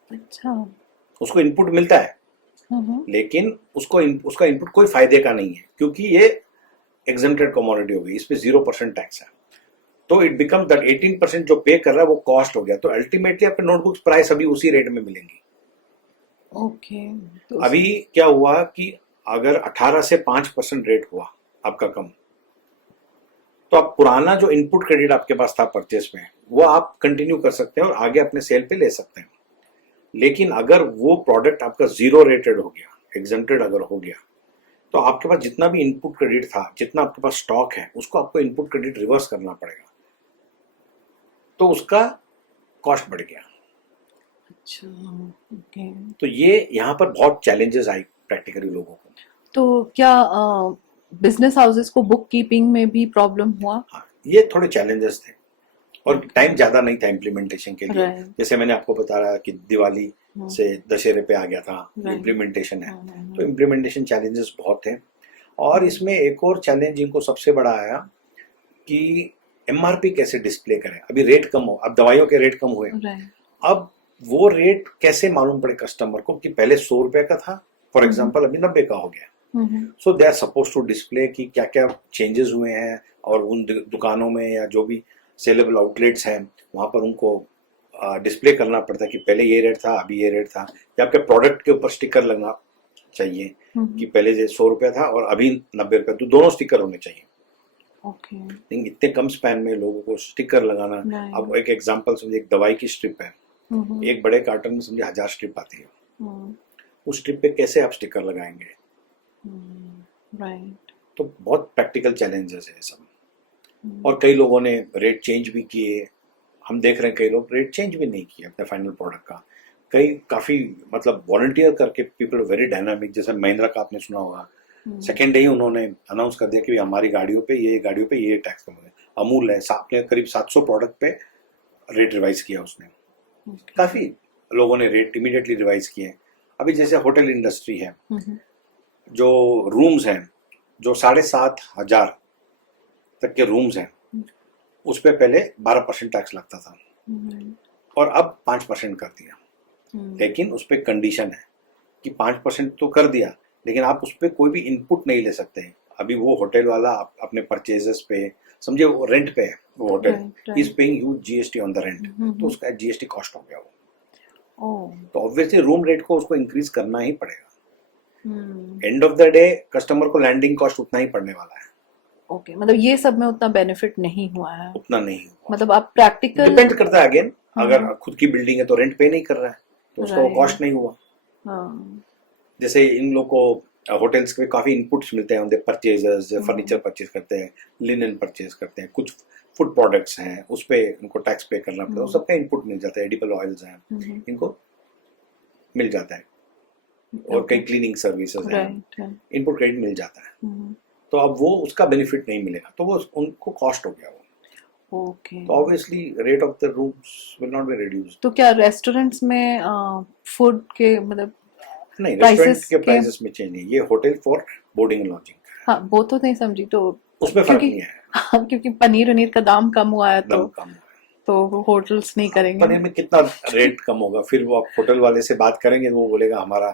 अच्छा। उसको इनपुट मिलता है लेकिन उसका इनपुट कोई फायदे का नहीं है, क्योंकि ये एग्जेम्प्टेड कमोडिटी हो गई, इस पे 0% टैक्स है, तो इट बिकम दैट 18% जो पे कर रहा है वो कॉस्ट हो गया। तो अल्टीमेटली आपके नोटबुक्स प्राइस अभी उसी रेट में मिलेंगी। ओके। तो अभी क्या हुआ कि अगर 18 से 5% रेट हुआ आपका कम, तो आप पुराना जो इनपुट क्रेडिट आपके पास था परचेस में, वो आप कंटिन्यू कर सकते हैं और आगे अपने सेल पे ले सकते हैं। लेकिन अगर वो प्रोडक्ट आपका 0 रेटेड हो गया, एग्जेम्प्टेड अगर हो गया, तो आपके पास जितना भी इनपुट क्रेडिट था, जितना आपके पास स्टॉक है, उसको आपको इनपुट क्रेडिट रिवर्स करना पड़ेगा, तो उसका कॉस्ट बढ़ गया। अच्छा, ओके। तो ये यहाँ पर बहुत चैलेंजेस आई प्रैक्टिकली लोगों को। तो क्या बिजनेस हाउसेस को बुक कीपिंग में भी प्रॉब्लम हुआ? हाँ, ये थोड़े चैलेंजेस थे और टाइम ज्यादा नहीं था इम्प्लीमेंटेशन के लिए। Right. जैसे मैंने आपको बताया कि दिवाली से दशहरे पे आ गया था, Right. इम्प्लीमेंटेशन है, तो इम्प्लीमेंटेशन चैलेंजेस बहुत थे। और इसमें एक और चैलेंज इनको सबसे बड़ा आया कि एमआरपी कैसे डिस्प्ले करें। अभी रेट कम हो, अब दवाइयों के रेट कम हुए, Right. अब वो रेट कैसे मालूम पड़े कस्टमर को कि पहले 100 रुपए का था, फॉर एग्जाम्पल अभी 90 का हो गया। So they are suppose to display कि क्या क्या चेंजेस हुए हैं, और उन दुकानों में या जो भी सेलेबल आउटलेट्स हैं वहाँ पर उनको डिस्प्ले करना पड़ता है कि पहले ये रेट था, अभी ये रेट था। या आपके प्रोडक्ट के ऊपर स्टिकर लगना चाहिए कि पहले 100 रुपया था और अभी 90 रुपया, तो दोनों स्टिकर होने चाहिए। ओके। लेकिन इतने कम स्पैन में लोगों को स्टिकर लगाना। Right. अब एक एग्जांपल समझिए, एक दवाई की स्ट्रिप है, एक बड़े कार्टन में समझिए 1000 स्ट्रिप आती है, उस स्ट्रिप पे कैसे आप स्टिकर लगाएंगे? राइट। तो बहुत प्रैक्टिकल चैलेंजेस है सब। और कई लोगों ने रेट चेंज भी किए, हम देख रहे हैं कई लोग रेट चेंज भी नहीं किए अपने फाइनल प्रोडक्ट का। कई काफी मतलब वॉलंटियर करके, पीपल वेरी डायनामिक, जैसे महिंद्रा का आपने सुना होगा, सेकेंड डे ही उन्होंने अनाउंस कर दिया कि हमारी गाड़ियों पे ये टैक्स कम है। अमूल है, आपने करीब 700 प्रोडक्ट पे रेट रिवाइज किया उसने। काफी लोगों ने रेट इमीडिएटली रिवाइज किए। अभी जैसे होटल इंडस्ट्री है, जो रूम्स हैं, जो 7,500 तक के रूम्स हैं, उस पे पहले 12% टैक्स लगता था और अब 5% कर दिया। लेकिन उस पर कंडीशन है कि 5% तो कर दिया, लेकिन आप उस पर कोई भी इनपुट नहीं ले सकते। अभी वो होटल वाला अपने परचेजेस पे, समझे वो रेंट पे है, वो hotel is paying you GST on the rent, तो उसका जीएसटी कॉस्ट हो गया वो। तो ऑब्वियसली रूम रेट को उसको इंक्रीज करना ही पड़ेगा। End of the day customer को लैंडिंग कॉस्ट उतना ही पड़ने वाला है। ओके, मतलब ये सब में उतना बेनिफिट नहीं हुआ है। उतना नहीं हुआ। मतलब आप प्रैक्टिकल डिपेंड करता है अगेन, अगर खुद की बिल्डिंग है तो रेंट पे नहीं कर रहा है तो उसका कॉस्ट नहीं हुआ। जैसे इन लोग को होटल्स के काफी इनपुट्स मिलते हैं, उनके परचेजर्स फर्नीचर परचेज करते हैं, लिनन परचेज करते हैं, कुछ फूड प्रोडक्ट्स हैं उस पे उनको टैक्स पे करना पड़ता है, सबका इनपुट मिल जाता है। एडिबल ऑयल्स हैं, इनको मिल जाता है, और कई क्लीनिंग सर्विसेज हैं, इनपुट क्रेडिट मिल जाता है। तो अब वो उसका बेनिफिट नहीं मिलेगा, तो वो उनको कॉस्ट हो गया वो। ओके। तो obviously rate of the rooms will not be reduced. तो क्या रेस्टोरेंट्स में फूड के मतलब नहीं, रेस्टोरेंट के प्राइसेस में चेंज नहीं, ये hotel for boarding and lodging. हाँ, वो तो नहीं समझी, तो उसमें फर्क नहीं है। हाँ, क्योंकि पनीर वनीर का दाम कम हुआ है, दाम कम हुआ है, तो होटल्स नहीं करेंगे। पनीर में कितना रेट कम होगा? फिर वो आप होटल वाले से बात करेंगे, वो बोलेगा हमारा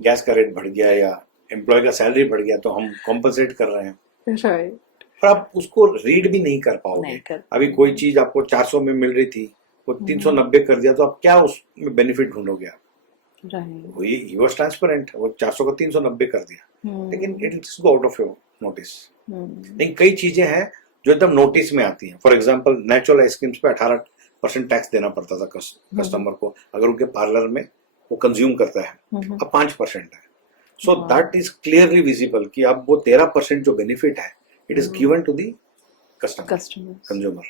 गैस का रेट बढ़ गया या एम्प्लॉय का सैलरी बढ़ गया, तो हम कॉम्पनसेट कर रहे हैं। राइट। पर आप उसको रीड भी नहीं कर पाओगे। अभी कोई चीज आपको 400 में मिल रही थी, वो 390 कर दिया, तो आप क्या उसमें बेनिफिट ढूंढोगे आप? ही वाज ट्रांसपेरेंट, वो 400 को 390 कर दिया, लेकिन it will go out of your notice. लेकिन कई चीजें हैं जो एकदम नोटिस में आती हैं। फॉर एग्जांपल नेचुरल आइसक्रीम्स पे 18% टैक्स देना पड़ता था कस्टमर को, अगर उनके पार्लर में वो कंज्यूम करता है, अब 5% है। So that is clearly visible कि अब वो 13% जो बेनिफिट है, it is given to the customer, consumer.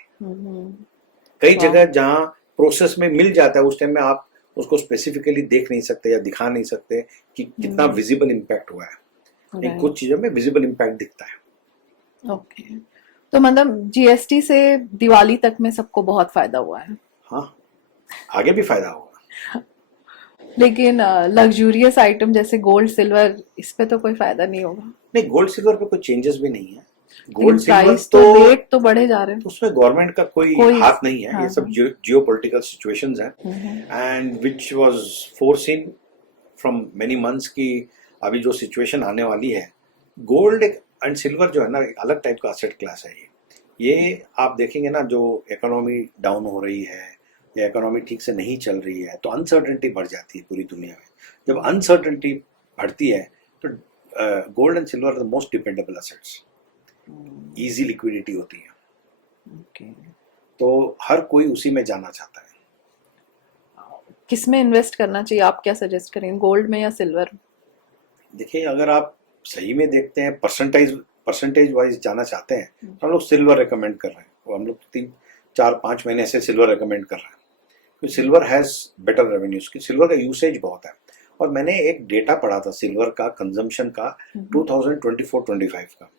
कई जगह जहाँ प्रोसेस में मिल जाता है, उस टाइम में आप उसको स्पेसिफिकली देख नहीं सकते या दिखा नहीं सकते कि कितना विजिबल इम्पैक्ट हुआ है। कुछ चीजों में विजिबल इम्पैक्ट दिखता है। ओके, तो मतलब जीएसटी से दिवाली तक में सबको बहुत फायदा हुआ है। हाँ, आगे भी फायदा होगा। लेकिन लग्जूरियस आइटम जैसे गोल्ड सिल्वर, इस पे तो कोई फायदा नहीं होगा। नहीं, गोल्ड सिल्वर पे कोई चेंजेस भी नहीं है। गोल्ड सिल्वर तो रेट तो बढ़े जा रहे हैं, तो उसमें गवर्नमेंट का कोई हाथ नहीं है। ये सब जियोपॉलिटिकल सिचुएशंस हैं, and which was foreseen from many months की अभी जो सिचुएशन आने वाली है। गोल्ड एंड सिल्वर जो है ना, एक अलग टाइप का एसेट क्लास है। ये आप देखेंगे ना, जो इकोनॉमी डाउन हो रही है या इकोनॉमी ठीक से नहीं चल रही है, तो अनसर्टेनिटी बढ़ जाती है पूरी दुनिया में। जब अनसर्टेनिटी बढ़ती है तो gold and silver are the most dependable assets, easy liquidity होती है। तो हर कोई उसी में जाना चाहता है। किस में इन्वेस्ट करना चाहिए, आप क्या सजेस्ट करेंगे, गोल्ड में या सिल्वर? देखिए, अगर आप सही में देखते हैं, परसेंटेज वाइज जाना चाहते हैं, तो हम लोग सिल्वर रिकमेंड कर रहे हैं। वो हम लोग 3-4-5 महीने से सिल्वर रिकमेंड कर रहे हैं, क्योंकि सिल्वर हैज बेटर रेवेन्यूज की, सिल्वर का यूसेज बहुत है। और मैंने एक डेटा पढ़ा था सिल्वर का कंजम्पशन का 2024-25 का,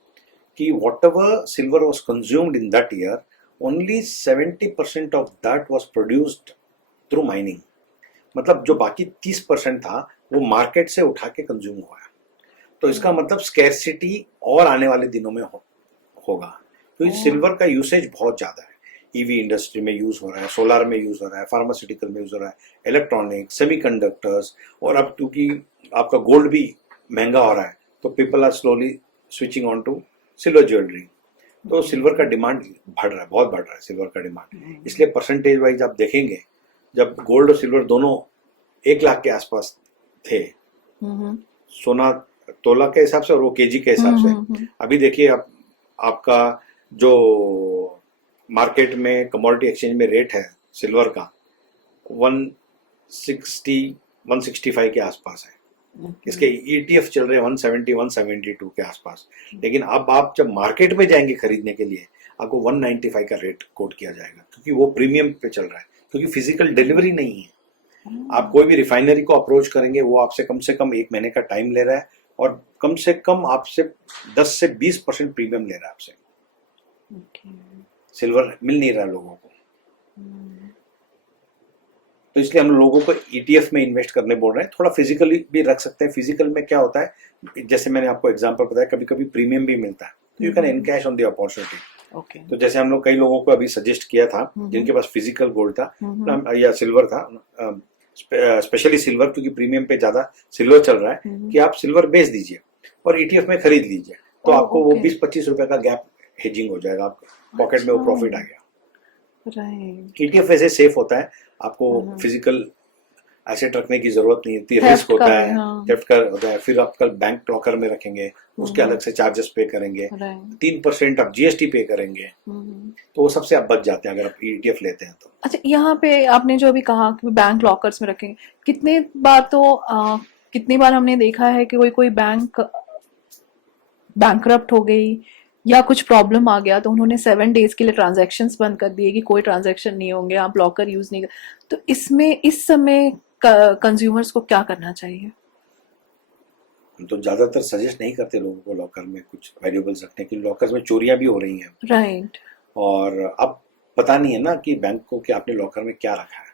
कि what ever silver was consumed in that year, only 70% of that was produced through mining. मतलब जो बाकी 30% था वो मार्केट से उठा के कंज्यूम हुआ है। तो इसका मतलब स्कैरसिटी और आने वाले दिनों में होगा, क्योंकि सिल्वर का यूसेज बहुत ज्यादा है। ईवी इंडस्ट्री में यूज हो रहा है, सोलर में यूज हो रहा है, फार्मास्यूटिकल में यूज हो रहा है, इलेक्ट्रॉनिक्स, सेमीकंडक्टर्स, और अब क्योंकि आपका गोल्ड भी महंगा हो रहा है तो people are slowly switching on to silver jewellery. तो सिल्वर का डिमांड बढ़ रहा है, बहुत बढ़ रहा है सिल्वर का डिमांड। इसलिए परसेंटेज वाइज आप देखेंगे, जब गोल्ड और सिल्वर दोनों 1 लाख के आसपास थे, सोना तोला के हिसाब से और वो केजी के हिसाब से, अभी देखिए आपका जो मार्केट में कमोडिटी एक्सचेंज में रेट है सिल्वर का 165 के आसपास है। इसके ETF चल रहे हैं 170-172 के आसपास। लेकिन अब आप जब मार्केट में जाएंगे खरीदने के लिए, आपको 195 का रेट कोट किया जाएगा, क्योंकि वो प्रीमियम पे चल रहा है, क्योंकि फिजिकल डिलीवरी नहीं है। आप कोई भी रिफाइनरी को अप्रोच करेंगे, वो आपसे कम से कम 1 महीने का टाइम ले रहा है, और कम से कम आपसे 10 से 20% प्रीमियम ले रहा है आपसे। सिल्वर मिल नहीं रहा लोगों को, तो इसलिए हम लोगों को ETF में इन्वेस्ट करने बोल रहे हैं। थोड़ा फिजिकली भी रख सकते हैं। फिजिकल में क्या होता है, जैसे मैंने आपको एग्जांपल बताया, कभी कभी प्रीमियम भी मिलता है, तो you can encash on the opportunity. तो जैसे हम लोग कई लोगों को अभी सजेस्ट किया था जिनके पास फिजिकल गोल्ड था या सिल्वर था, स्पेशली सिल्वर, क्योंकि प्रीमियम पे ज्यादा सिल्वर चल रहा है, कि आप सिल्वर बेच दीजिए और ETF में खरीद लीजिए, तो आपको वो 20-25 रुपए का गैप हेजिंग हो जाएगा, आपके पॉकेट में वो प्रॉफिट आ गया। ETF वैसे सेफ होता है, आपको फिजिकल एसेट रखने की जरूरत नहीं होती, रिस्क होता है, थेफ्ट का होता है। फिर आप कल बैंक लॉकर में रखेंगे, उसके अलग से चार्जेस पे करेंगे, 3% आप GST पे करेंगे, तो वो सबसे आप बच जाते हैं अगर आप ETF लेते हैं तो। अच्छा, यहाँ पे आपने जो अभी कहा कि बैंक लॉकर्स में रखेंगे, कितनी बार हमने देखा है कि कोई बैंक बैंकरप्ट हो गई या कुछ प्रॉब्लम आ गया, तो उन्होंने 7 डेज के लिए ट्रांजैक्शंस बंद कर दिए कि कोई ट्रांजैक्शन नहीं होंगे, आप लॉकर यूज नहीं कर। तो इसमें इस समय कंज्यूमर्स को क्या करना चाहिए? हम तो ज्यादातर सजेस्ट नहीं करते लोगों को लॉकर में कुछ वैल्यूएबल्स रखने के लिए। लॉकर में चोरियां भी हो रही हैं, राइट। और अब पता नहीं है ना कि बैंक को कि आपने लॉकर में क्या रखा है।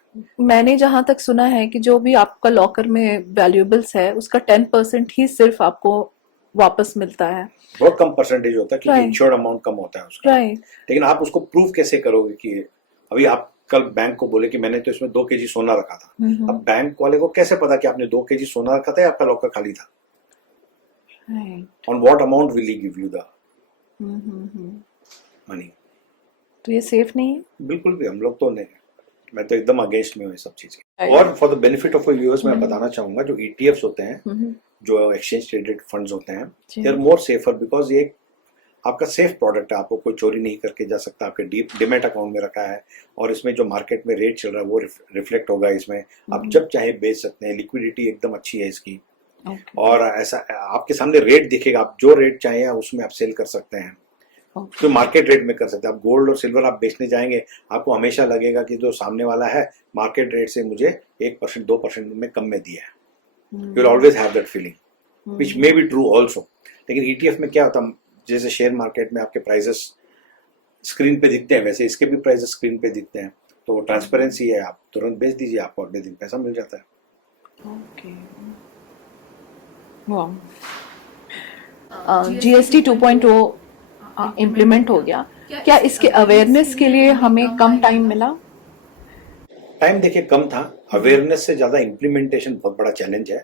मैंने जहां तक सुना है कि जो भी आपका लॉकर में वैल्यूएबल्स है, उसका 10% ही सिर्फ आपको वापस मिलता है। बहुत कम परसेंटेज होता है, क्योंकि इंश्योर्ड अमाउंट कम होता है उसका। लेकिन आप उसको प्रूव कैसे करोगे कि अभी आप कल बैंक को बोले कि मैंने तो इसमें 2 kg सोना रखा था, अब बैंक वाले को कैसे पता कि आपने 2 kg सोना रखा था या आपका लॉकर खाली था? On what amount will he give you the money? तो ये सेफ नहीं है बिल्कुल भी। हम लोग तो नहीं, मैं तो एकदम अगेंस्ट में हूँ सब चीज के। और for the benefit of viewers मैं बताना चाहूंगा, जो ETFs होते हैं, जो एक्सचेंज ट्रेडेड फंड्स होते हैं, they are more safer, because ये आपका सेफ प्रोडक्ट है, आपको कोई चोरी नहीं करके जा सकता। आपके डीमैट अकाउंट में रखा है, और इसमें जो मार्केट में रेट चल रहा है वो रिफ्लेक्ट होगा इसमें। आप जब चाहे बेच सकते हैं, लिक्विडिटी एकदम अच्छी है इसकी, और ऐसा आपके सामने रेट दिखेगा, आप जो रेट चाहे उसमें आप सेल कर सकते हैं, तो मार्केट रेट में कर सकते हैं। आप गोल्ड और सिल्वर आप बेचने जाएंगे, आपको हमेशा लगेगा कि जो सामने वाला है मार्केट रेट से मुझे 1% 2% में कम में दिया है। You will always have that feeling, which may be true also. लेकिन ETF में क्या होता है, जैसे शेयर मार्केट में आपके प्राइसेस स्क्रीन पे दिखते हैं, वैसे इसके भी प्राइसेस स्क्रीन पे दिखते हैं, तो ट्रांसपेरेंसी है, आप तुरंत बेच दीजिए, आपको अगले दिन पैसा मिल जाता है। ओके, GST 2.0 इम्प्लीमेंट हो गया, क्या इसके अवेयरनेस के लिए हमें कम टाइम मिला? टाइम देखिए कम था, अवेयरनेस से ज्यादा इम्प्लीमेंटेशन बहुत बड़ा चैलेंज है।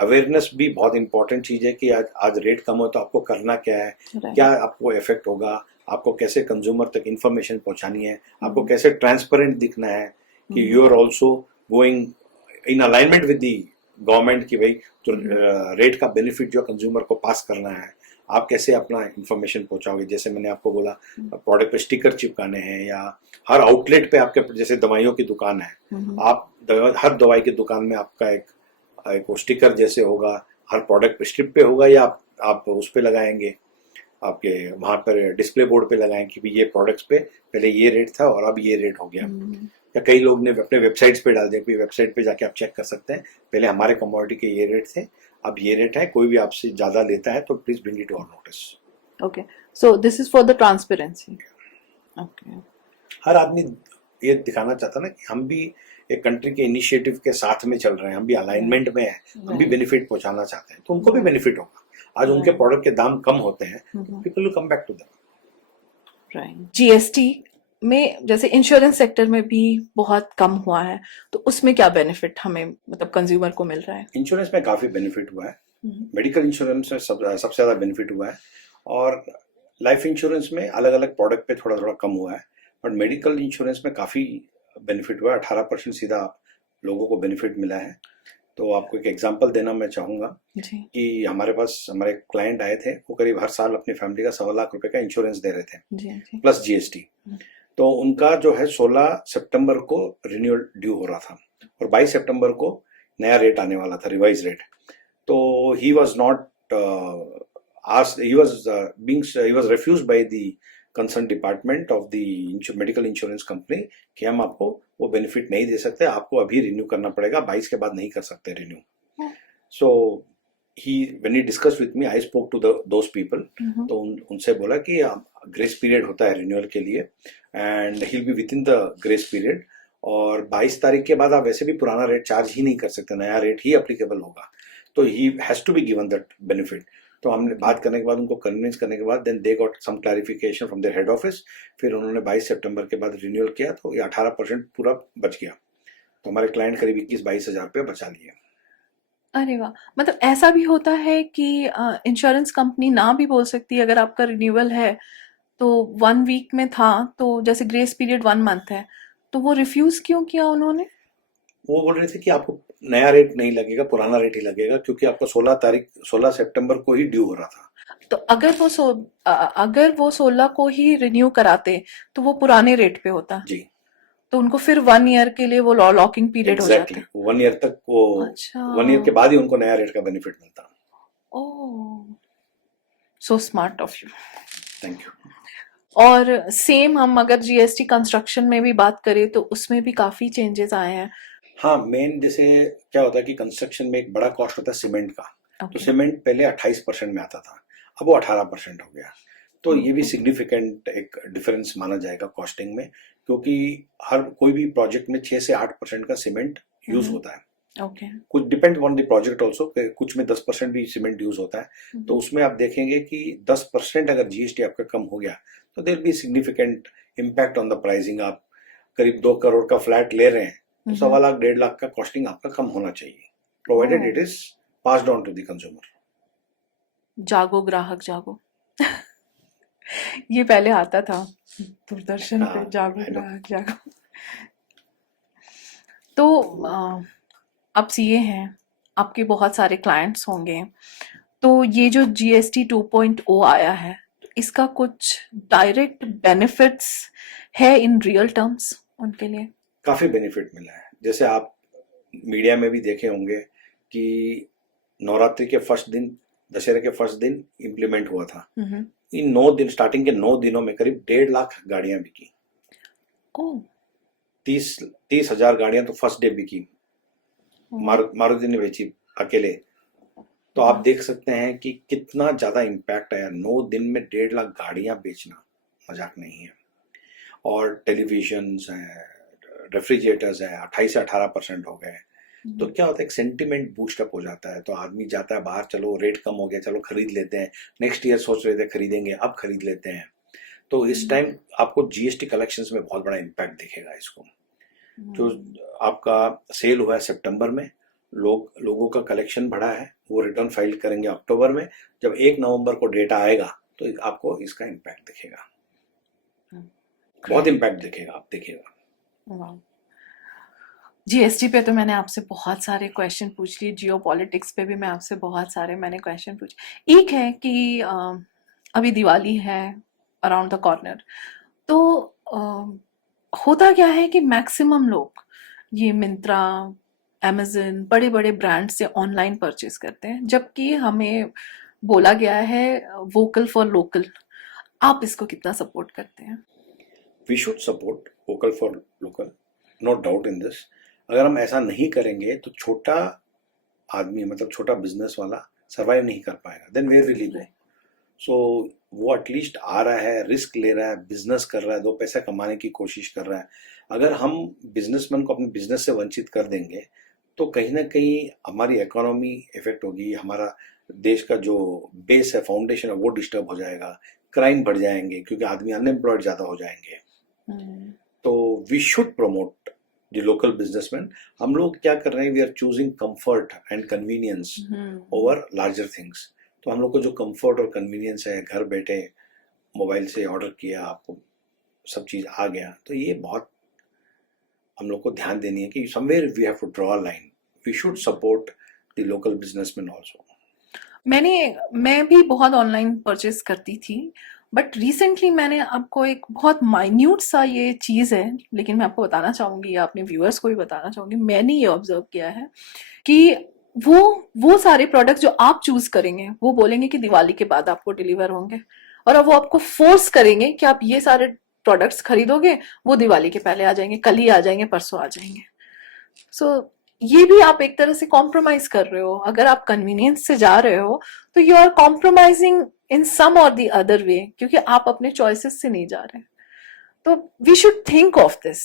अवेयरनेस भी बहुत इंपॉर्टेंट चीज है कि आज रेट कम हो तो आपको करना क्या है, क्या आपको इफेक्ट होगा, आपको कैसे कंज्यूमर तक इंफॉर्मेशन पहुंचानी है, आपको कैसे ट्रांसपेरेंट दिखना है कि you are also going in alignment with the government, की भाई तो रेट का बेनिफिट जो कंज्यूमर को पास करना है, आप कैसे अपना इंफॉर्मेशन पहुंचाओगे। जैसे मैंने आपको बोला, प्रोडक्ट पे स्टिकर चिपकाने हैं, या हर आउटलेट पे आपके, जैसे दवाइयों की दुकान है, आप हर दवाई की दुकान में आपका एक स्टिकर जैसे होगा, हर प्रोडक्ट पे स्ट्रिप पे होगा, या आप आप उस पे लगाएंगे, आपके वहाँ पर डिस्प्ले बोर्ड पे लगाएं कि भी ये प्रोडक्ट्स पे पहले ये रेट था और अब ये रेट हो गया। या कई लोग ने अपने वेबसाइट्स पे डाल दिया कि वेबसाइट पे जाके आप चेक कर सकते हैं, पहले हमारे कमोडिटी के ये रेट थे, अब ये रेट है, कोई भी आपसे ज़्यादा लेता है तो please bring it to our notice. Okay, so this is for the transparency. Okay, हर आदमी ये दिखाना चाहता ना कि हम भी एक कंट्री के इनिशिएटिव के साथ में चल रहे हैं, हम भी अलाइनमेंट में हैं, हम भी बेनिफिट पहुंचाना चाहते हैं, तो उनको भी बेनिफिट होगा। आज उनके प्रोडक्ट के दाम कम होते हैं, people will come back to them. Right. GST में जैसे इंश्योरेंस सेक्टर में भी बहुत कम हुआ है, तो उसमें क्या बेनिफिट हमें मतलब कंज्यूमर को मिल रहा है? इंश्योरेंस में काफ़ी बेनिफिट हुआ है, मेडिकल इंश्योरेंस में सबसे ज़्यादा बेनिफिट हुआ है, और लाइफ इंश्योरेंस में अलग अलग प्रोडक्ट पे थोड़ा थोड़ा कम हुआ है, बट मेडिकल इंश्योरेंस में काफ़ी बेनिफिट हुआ है। 18% सीधा लोगों को बेनिफिट मिला है। तो आपको एक एग्जांपल देना मैं चाहूँगा जी। कि हमारे पास हमारे क्लाइंट आए थे, वो करीब हर साल अपनी फैमिली का 1.25 लाख रुपए का इंश्योरेंस दे रहे थे, जी। Plus GST. तो उनका जो है 16 सितंबर को रिन्यूअल ड्यू हो रहा था और 22 सितंबर को नया रेट आने वाला था, रिवाइज रेट। तो he was not asked, he was refused by the concern department of the medical insurance company कि हम आपको वो बेनिफिट नहीं दे सकते, आपको अभी रिन्यू करना पड़ेगा, 22 के बाद नहीं कर सकते renew. So when he discuss with me, I spoke to those people, तो उनसे बोला कि ग्रेस पीरियड होता है रिन्यूअल के लिए and he will be with in the grace period, और 22 तारीख के बाद आप वैसे भी पुराना रेट चार्ज ही नहीं कर सकते, नया रेट ही अप्लीकेबल होगा, तो he has to be given that benefit. तो हमने बात करने के बाद, उनको कन्विंस करने के बाद, then they got some clarification from their head office, फिर उन्होंने 22 सितंबर के बाद रिन्यूअल किया, तो ये 18% पूरा बच गया। तो हमारे क्लाइंट करीब 21-22 हज़ार रुपये बचा लिए। अरे वाह! मतलब ऐसा भी होता है कि इंश्योरेंस कंपनी ना भी बोल सकती है, अगर आपका रिन्यूअल है तो 1 वीक में था, तो जैसे ग्रेस पीरियड 1 मंथ है, तो वो रिफ्यूज क्यों किया उन्होंने? वो बोल रहे थे कि आपको नया रेट नहीं लगेगा, पुराना रेट ही लगेगा, क्योंकि आपको 16 सितंबर को ही ड्यू हो रहा था। तो अगर वो 16 को ही रिन्यू कराते तो वो पुराने रेट पे होता, जी, तो उनको फिर 1 ईयर के लिए वो लॉकिंग पीरियड हो एग्जैक्टली जाता। 1 ईयर तक वो, अच्छा। 1 ईयर के बाद ही उनको नया रेट का बेनिफिट मिलता। Oh, so smart of you. Thank you. और सेम हम अगर जीएसटी कंस्ट्रक्शन में भी बात करें तो उसमें भी काफी चेंजेस आए हैं। हाँ, मेन जैसे क्या होता है कि कंस्ट्रक्शन में एक बड़ा कॉस्ट होता है सीमेंट का। तो Okay. सीमेंट पहले 28% में आता था, अब वो 18% हो गया। तो ये भी सिग्निफिकेंट एक डिफरेंस माना जाएगा कॉस्टिंग में, क्योंकि हर कोई भी प्रोजेक्ट में 6 से 8% का सीमेंट यूज होता है। ओके। कुछ depend on the project also, कुछ में 10% भी सीमेंट यूज होता है। तो उसमें आप देखेंगे कि 10% अगर जीएसटी आपका कम हो गया तो there be significant impact on the pricing. आप करीब 2 करोड़ का फ्लैट ले रहे हैं तो 1.25 लाख 1.5 लाख का कॉस्टिंग आपका कम होना चाहिए, provided it is passed on to the consumer. जागो ग्राहक जागो। ये पहले आता था दूरदर्शन पे, हाँ, जागो I know. ग्राहक जागो। तो आप सीए हैं, आपके बहुत सारे क्लाइंट्स होंगे, तो ये जो जीएसटी 2.0 आया है, इसका कुछ डायरेक्ट बेनिफिट्स है इन रियल टर्म्स उनके लिए? काफी बेनिफिट मिला है। जैसे आप मीडिया में भी देखे होंगे कि नवरात्रि के फर्स्ट दिन, दशहरे के फर्स्ट दिन इम्प्लीमेंट हुआ था। इन 9 दिन, स्टार्टिंग के 9 दिनों में करीब 1.5 लाख गाड़ियां बिकी। ओह, 30 हजार गाड़ियां तो फर्स्ट डे बिकी, मारुति ने बेची अकेले। तो आप देख सकते हैं कि कितना ज्यादा इम्पैक्ट आया। 9 दिन में 1.5 लाख गाड़ियां बेचना मजाक नहीं है। और टेलीविजन्स हैं, रेफ्रिजरेटर्स हैं, 28 से 18% हो गए। तो क्या होता है, एक सेंटिमेंट बूस्टअप हो जाता है, तो आदमी जाता है बाहर, चलो रेट कम हो गया, चलो खरीद लेते हैं, नेक्स्ट ईयर सोच रहे थे खरीदेंगे, अब खरीद लेते हैं। तो इस टाइम आपको जीएसटी कलेक्शंस में बहुत बड़ा इम्पैक्ट दिखेगा। इसको जो आपका सेल हुआ है सितंबर में, लोगों का कलेक्शन बढ़ा है, वो रिटर्न फाइल करेंगे अक्टूबर में, जब 1 नवंबर को डेटा आएगा तो आपको इसका इम्पैक्ट दिखेगा, बहुत इम्पैक्ट दिखेगा, आप देखिएगा। जीएसटी पे तो मैंने आपसे बहुत सारे क्वेश्चन पूछ लिए, जियो पॉलिटिक्स पे भी मैं आपसे बहुत सारे मैंने क्वेश्चन पूछे। एक है कि अभी दिवाली है अराउंड द कॉर्नर, तो होता क्या है कि मैक्सिमम लोग ये मिंत्रा, अमेजन, बड़े बड़े ब्रांड से ऑनलाइन परचेज करते हैं, जबकि हमें बोला गया है वोकल फॉर लोकल, आप इसको कितना सपोर्ट करते हैं? We should support vocal for local, no doubt in this. अगर हम ऐसा नहीं करेंगे तो छोटा आदमी, मतलब छोटा बिजनेस वाला सर्वाइव नहीं कर पाएगा। देन वेयर विल ही गो? सो वो एटलीस्ट आ रहा है, रिस्क ले रहा है, बिजनेस कर रहा है, दो पैसा कमाने की कोशिश कर रहा है। अगर हम बिजनेसमैन को अपने बिजनेस से वंचित कर देंगे तो कहीं ना कहीं हमारी इकोनॉमी इफेक्ट होगी, हमारा देश का जो बेस है, फाउंडेशन है, वो डिस्टर्ब हो जाएगा, क्राइम बढ़ जाएंगे क्योंकि आदमी अनएम्प्लॉयड ज्यादा हो जाएंगे। तो we should promote the local businessman. हम लोग क्या कर रहे हैं, we are choosing comfort and convenience over larger things. तो हम लोग को जो कंफर्ट और कन्वीनियंस है, घर बैठे मोबाइल से ऑर्डर किया, आपको सब चीज आ गया, तो ये बहुत हम लोग को ध्यान देनी है कि somewhere we have to draw a line. We should support the local businessman also. मैं भी बहुत ऑनलाइन परचेस करती थी, बट रिसेंटली मैंने आपको एक बहुत माइन्यूट सा ये चीज़ है, लेकिन मैं आपको बताना चाहूँगी या अपने व्यूअर्स को भी बताना चाहूँगी, मैंने ये ऑब्जर्व किया है कि वो सारे प्रोडक्ट जो आप चूज करेंगे वो बोलेंगे कि दिवाली के बाद आपको डिलीवर होंगे, और अब वो आपको फोर्स करेंगे कि आप ये सारे प्रोडक्ट्स खरीदोगे, वो दिवाली के पहले आ जाएंगे, कल ही आ जाएंगे, परसों आ जाएंगे। सो ये भी आप एक तरह से कॉम्प्रोमाइज कर रहे हो। अगर आप कन्वीनियंस से जा रहे हो तो यू आर कॉम्प्रोमाइजिंग इन सम और द अदर वे, क्योंकि आप अपने चॉइसेस से नहीं जा रहे। तो we should think of this.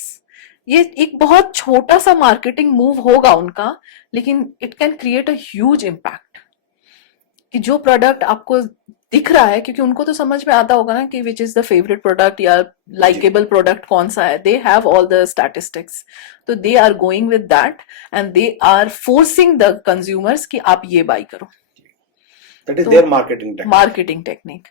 ये एक बहुत छोटा सा मार्केटिंग मूव होगा उनका, लेकिन it can create a huge impact. कि जो प्रोडक्ट आपको दिख रहा है, क्योंकि उनको तो समझ में आता होगा ना कि which is the favourite product या लाइकेबल प्रोडक्ट कौन सा है, they have all the statistics, तो they are going with that and they are forcing the consumers कि आप ये बाई करो। That is their marketing technique.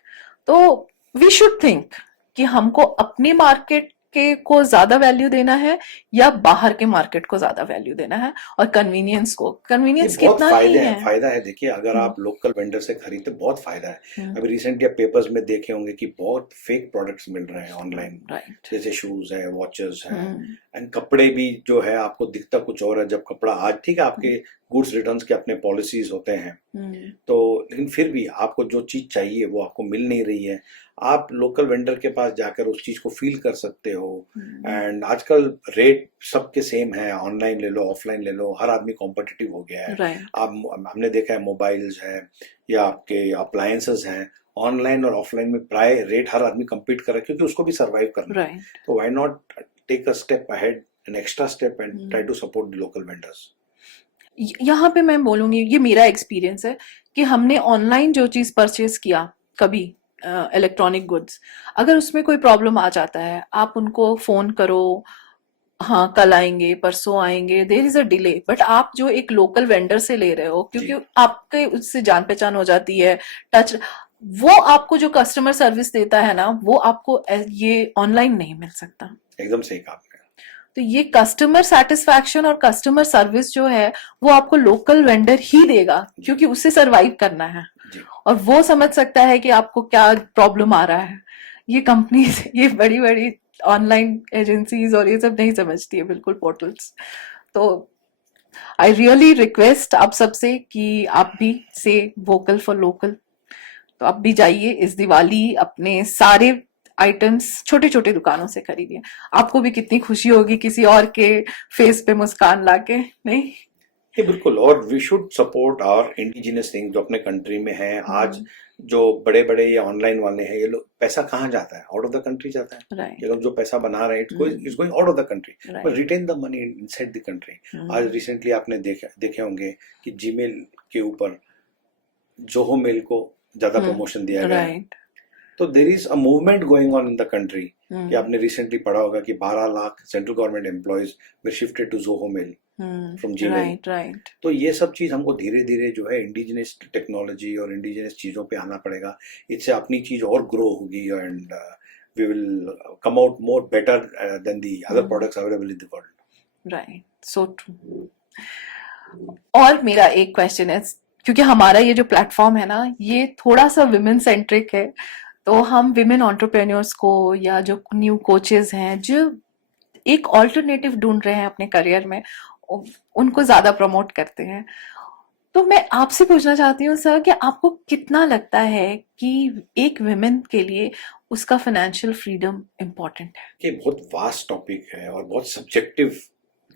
तो वी शुड थिंक कि हमको अपने मार्केट के को ज्यादा वैल्यू देना है या बाहर के मार्केट को ज्यादा वैल्यू देना है, और कन्वीनियंस को। कन्वीनियंस कितना ही है। फायदा है। देखिए, अगर आप लोकल वेंडर से खरीदते बहुत फायदा है। अभी रिसेंटली आप पेपर्स में देखे होंगे कि बहुत फेक प्रोडक्ट्स मिल रहे हैं ऑनलाइन, जैसे शूज है, वॉचेस है, एंड कपड़े भी जो है आपको दिखता कुछ और है। जब कपड़ा आज ठीक है, आपके गुड्स रिटर्न्स के अपने पॉलिसीज होते हैं, तो लेकिन फिर भी आपको जो चीज चाहिए वो आपको मिल नहीं रही है। आप लोकल वेंडर के पास जाकर उस चीज को फील कर सकते हो। एंड आजकल रेट सबके सेम है, ऑनलाइन ले लो, ऑफलाइन ले लो, हर आदमी कॉम्पिटिटिव हो गया है। आप हमने देखा है, मोबाइल्स है या आपके अप्लायंसेस हैं, ऑनलाइन और ऑफलाइन में प्राय रेट हर आदमी कम्पीट कर रहा है, क्योंकि उसको भी सर्वाइव करना है। तो why not take a step ahead, an extra step, and try to support the local vendors. यहाँ पे मैं बोलूंगी, ये मेरा एक्सपीरियंस है कि हमने ऑनलाइन जो चीज परचेज किया कभी, इलेक्ट्रॉनिक गुड्स, अगर उसमें कोई प्रॉब्लम आ जाता है, आप उनको फोन करो, हाँ कल आएंगे, परसों आएंगे, there is a delay. But आप जो एक लोकल वेंडर से ले रहे हो, क्योंकि आपके उससे जान पहचान हो जाती है, टच, वो आपको जो कस्टमर सर्विस देता है ना, वो आपको ये ऑनलाइन नहीं मिल सकता। एकदम सही कहा आपने। तो ये कस्टमर सेटिस्फैक्शन और कस्टमर सर्विस जो है वो आपको लोकल वेंडर ही देगा, क्योंकि उससे सरवाइव करना है, और वो समझ सकता है कि आपको क्या प्रॉब्लम आ रहा है। ये कंपनीज, ये बड़ी बड़ी ऑनलाइन एजेंसीज और ये सब नहीं समझती है बिल्कुल, पोर्टल्स। तो आई रियली रिक्वेस्ट आप सबसे कि आप भी से वोकल फॉर लोकल। तो आप भी जाइए इस दिवाली, अपने सारे आइटम्स छोटे छोटे दुकानों से खरीदिए। आपको भी कितनी खुशी होगी किसी और के फेस पे मुस्कान लाके, नहीं? ये बिल्कुल। और we should support our indigenous thing जो अपने कंट्री में है। आज जो बड़े बड़े ये ऑनलाइन वाले हैं, ये लोग पैसा कहाँ जाता है? आउट ऑफ द कंट्री जाता है। ये लोग जो पैसा बना रहे हैं, it's going out of the country, but retain the money inside the country. आज रिसेंटली आपने देखे होंगे कि जीमेल के ऊपर जोहो मेल को ज्यादा प्रमोशन दिया गया है। तो there is a movement going on in the country कि आपने रिसेंटली पढ़ा होगा कि 12 lakh central government employees were shifted to Zoho mail from Gmail. तो ये सब चीज हमको धीरे धीरे जो है इंडिजिनस टेक्नोलॉजी और इंडिजिनस चीजों पे आना पड़ेगा। इससे अपनी चीज और ग्रो होगी, and we will come out more better than the other products available in the world. Right, so true. और मेरा एक क्वेश्चन है, क्योंकि हमारा ये जो प्लेटफॉर्म है ना, ये थोड़ा सा विमेन सेंट्रिक है, तो हम विमेन एंटरप्रेन्योर्स को या जो न्यू कोचेस हैं जो एक ऑल्टरनेटिव ढूंढ रहे हैं अपने करियर में, उनको ज्यादा प्रमोट करते हैं। तो मैं आपसे पूछना चाहती हूँ सर कि आपको कितना लगता है कि एक विमेन के लिए उसका फाइनेंशियल फ्रीडम इम्पोर्टेंट है? ये बहुत वास्ट टॉपिक है और बहुत सब्जेक्टिव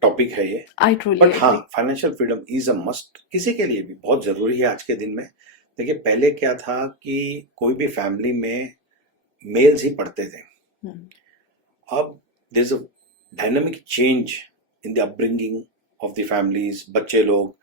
टॉपिक है ये। आई ट्रूली बट हाँ, financial freedom is a must, किसी के लिए भी बहुत जरूरी है आज के दिन में। देखिए पहले क्या था कि कोई भी फैमिली में मेल्स ही पढ़ते थे, अब there is a dynamic change in the upbringing of the families. बच्चे लोग,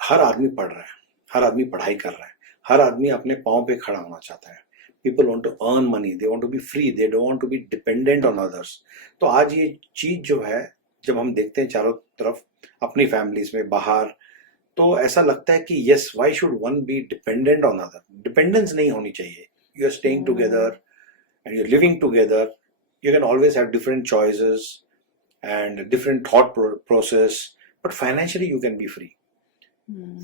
हर आदमी पढ़ रहा है, हर आदमी पढ़ाई कर रहा है, हर आदमी अपने पाँव पे खड़ा होना चाहता है। People want to earn money, they want to be free, they don't want to be dependent on others. तो आज ये चीज जो है, जब हम देखते हैं चारों तरफ अपनी फैमिलीज में, बाहर, तो ऐसा लगता है कि yes, why should one be dependent on other. Dependence नहीं होनी चाहिए। You are staying together and you're living together, you can always have different choices and different thought process, but financially you can be free.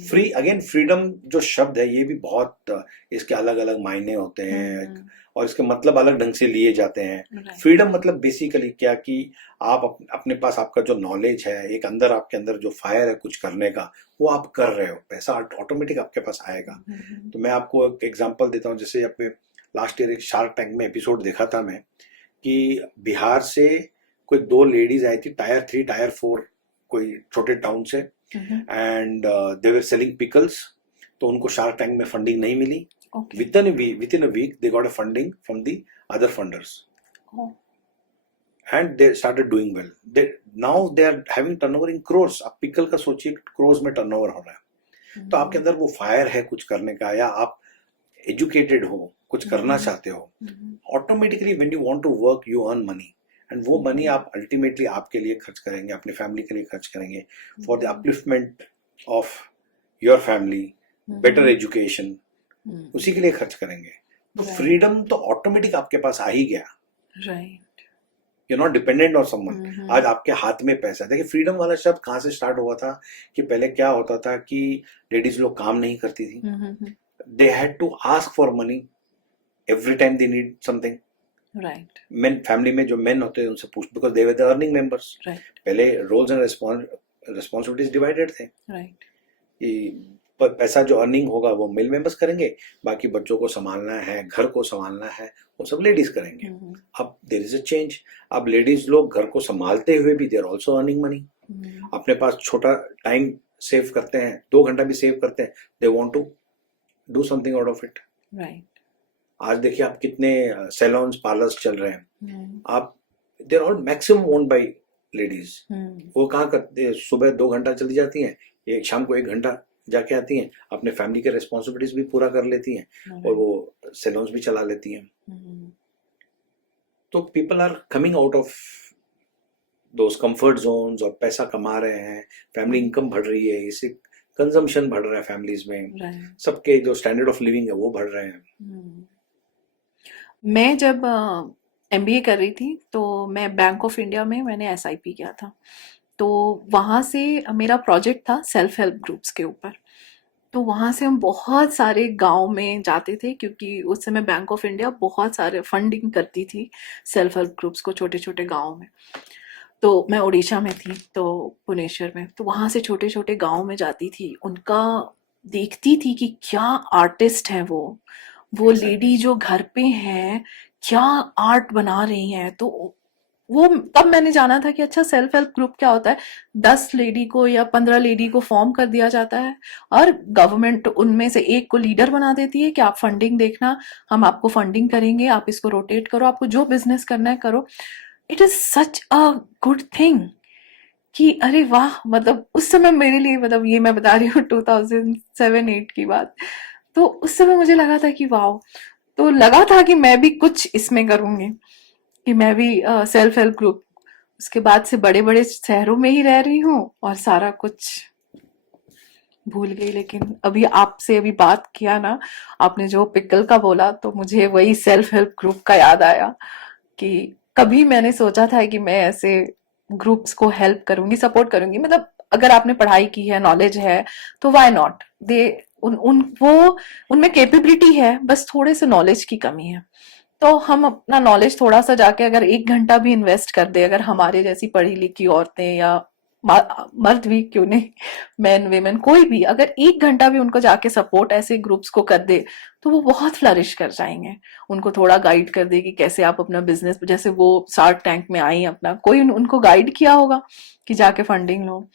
Free, again freedom जो शब्द है ये भी बहुत इसके अलग अलग मायने होते हैं और इसके मतलब अलग ढंग से लिए जाते हैं। फ्रीडम मतलब बेसिकली क्या कि आप अपने पास आपका जो नॉलेज है, एक अंदर आपके अंदर जो फायर है कुछ करने का, वो आप कर रहे हो, पैसा ऑटोमेटिक आपके पास आएगा। तो मैं आपको एक एग्जांपल देता हूँ। जैसे अपने लास्ट ईयर एक शार्क टैंक में एपिसोड देखा था मैं, कि बिहार से कोई 2 लेडीज आई थी, टायर 3 टायर 4 कोई छोटे टाउन से, and they were selling pickles. तो उनको शार्क टैंक में फंडिंग नहीं मिली। Within a week they got a funding from the other funders and they started doing well. Now they are having turnover in crores. आप पिकल का सोचिए, क्रोर्स में टर्नओवर हो रहा है। तो आपके अंदर वो फायर है कुछ करने का, या आप एजुकेटेड हो, कुछ करना चाहते हो, automatically when you want to work you earn money, and वो मनी आप अल्टीमेटली आपके लिए खर्च करेंगे, अपने फैमिली के लिए खर्च करेंगे, for the upliftment of your family, better education, उसी के लिए खर्च करेंगे। तो फ्रीडम तो ऑटोमेटिक आपके पास आ ही गया। Right, you not dependent on someone. आज आपके हाथ में पैसा। देखिए फ्रीडम वाला शब्द कहाँ से स्टार्ट हुआ था, कि पहले क्या होता था कि लेडीज लोग काम नहीं करती थी, they had to ask for money every time they need something. Right. Men, family में जो men होते हैं उनसे पूछ, because they were the earning members. Right. पहले roles and responsibilities divided थे। Right. कि पैसा जो अर्निंग होगा वो मेल मेंबर्स करेंगे, बाकी बच्चों को संभालना है, घर को संभालना है, वो सब लेडीज करेंगे। अब देयर इज अ चेंज। अब लेडीज लोग घर को संभालते हुए भी they are also earning money. अपने पास छोटा टाइम सेव करते हैं, 2 घंटा भी सेव करते हैं, they want to do something out of it. Right. आज देखिए आप कितने सैलून्स, पार्लर्स चल रहे हैं। आप they are all maximum owned by ladies. वो कहाँ करते हैं, सुबह 2 घंटा चली जाती हैं, एक शाम को 1 घंटा जाके आती हैं, अपने फैमिली के रिस्पॉन्सिबिलिटीज भी पूरा कर लेती हैं और वो सैलून्स भी चला लेती हैं। तो people are coming out of those comfort zones और पैसा कमा रहे हैं, फैमिली इनकम बढ़ रही है, इससे कंजम्पशन बढ़ रहा है फैमिलीज में, सबके जो स्टैंडर्ड ऑफ लिविंग है वो बढ़ रहे हैं। मैं जब MBA कर रही थी तो मैं बैंक ऑफ इंडिया में मैंने SIP किया था। तो वहाँ से मेरा प्रोजेक्ट था सेल्फ हेल्प ग्रुप्स के ऊपर। तो वहाँ से हम बहुत सारे गांव में जाते थे, क्योंकि उस समय बैंक ऑफ इंडिया बहुत सारे फंडिंग करती थी सेल्फ हेल्प ग्रुप्स को छोटे छोटे गाँव में। तो मैं उड़ीसा में थी, तो भुवनेश्वर में, तो वहाँ से छोटे छोटे गाँव में जाती थी, उनका देखती थी कि क्या आर्टिस्ट है वो लेडी जो घर पे है, क्या आर्ट बना रही हैं। तो वो तब मैंने जाना था कि अच्छा सेल्फ हेल्प ग्रुप क्या होता है। 10 लेडी को या 15 लेडी को फॉर्म कर दिया जाता है और गवर्नमेंट उनमें से एक को लीडर बना देती है कि आप फंडिंग देखना, हम आपको फंडिंग करेंगे, आप इसको रोटेट करो, आपको जो बिजनेस करना है करो। It is such a good thing कि अरे वाह, मतलब उस समय मेरे लिए, मतलब ये मैं बता रही हूँ 2007-8 की बात, तो उस समय मुझे लगा था कि वाह, तो लगा था कि मैं भी कुछ इसमें करूंगी, कि मैं भी सेल्फ हेल्प ग्रुप। उसके बाद से बड़े बड़े शहरों में ही रह रही हूँ और सारा कुछ भूल गई। लेकिन अभी आपसे अभी बात किया ना, आपने जो पिकल का बोला, तो मुझे वही सेल्फ हेल्प ग्रुप का याद आया कि कभी मैंने सोचा था कि मैं ऐसे ग्रुप्स को हेल्प करूंगी, सपोर्ट करूंगी। मतलब अगर आपने पढ़ाई की है, नॉलेज है, तो व्हाई नॉट। उनमें कैपेबिलिटी है, बस थोड़े से नॉलेज की कमी है। तो हम अपना नॉलेज थोड़ा सा जाके अगर 1 घंटा भी इन्वेस्ट कर दे, अगर हमारे जैसी पढ़ी लिखी औरतें या मर्द भी क्यों नहीं, मैन वेमेन कोई भी अगर 1 घंटा भी उनको जाके सपोर्ट ऐसे ग्रुप्स को कर दे तो वो बहुत फ्लरिश कर जाएंगे। उनको थोड़ा गाइड कर दे कि कैसे आप अपना बिजनेस, जैसे वो शार्क टैंक में आई अपना, कोई उनको गाइड किया होगा कि जाके फंडिंग लो।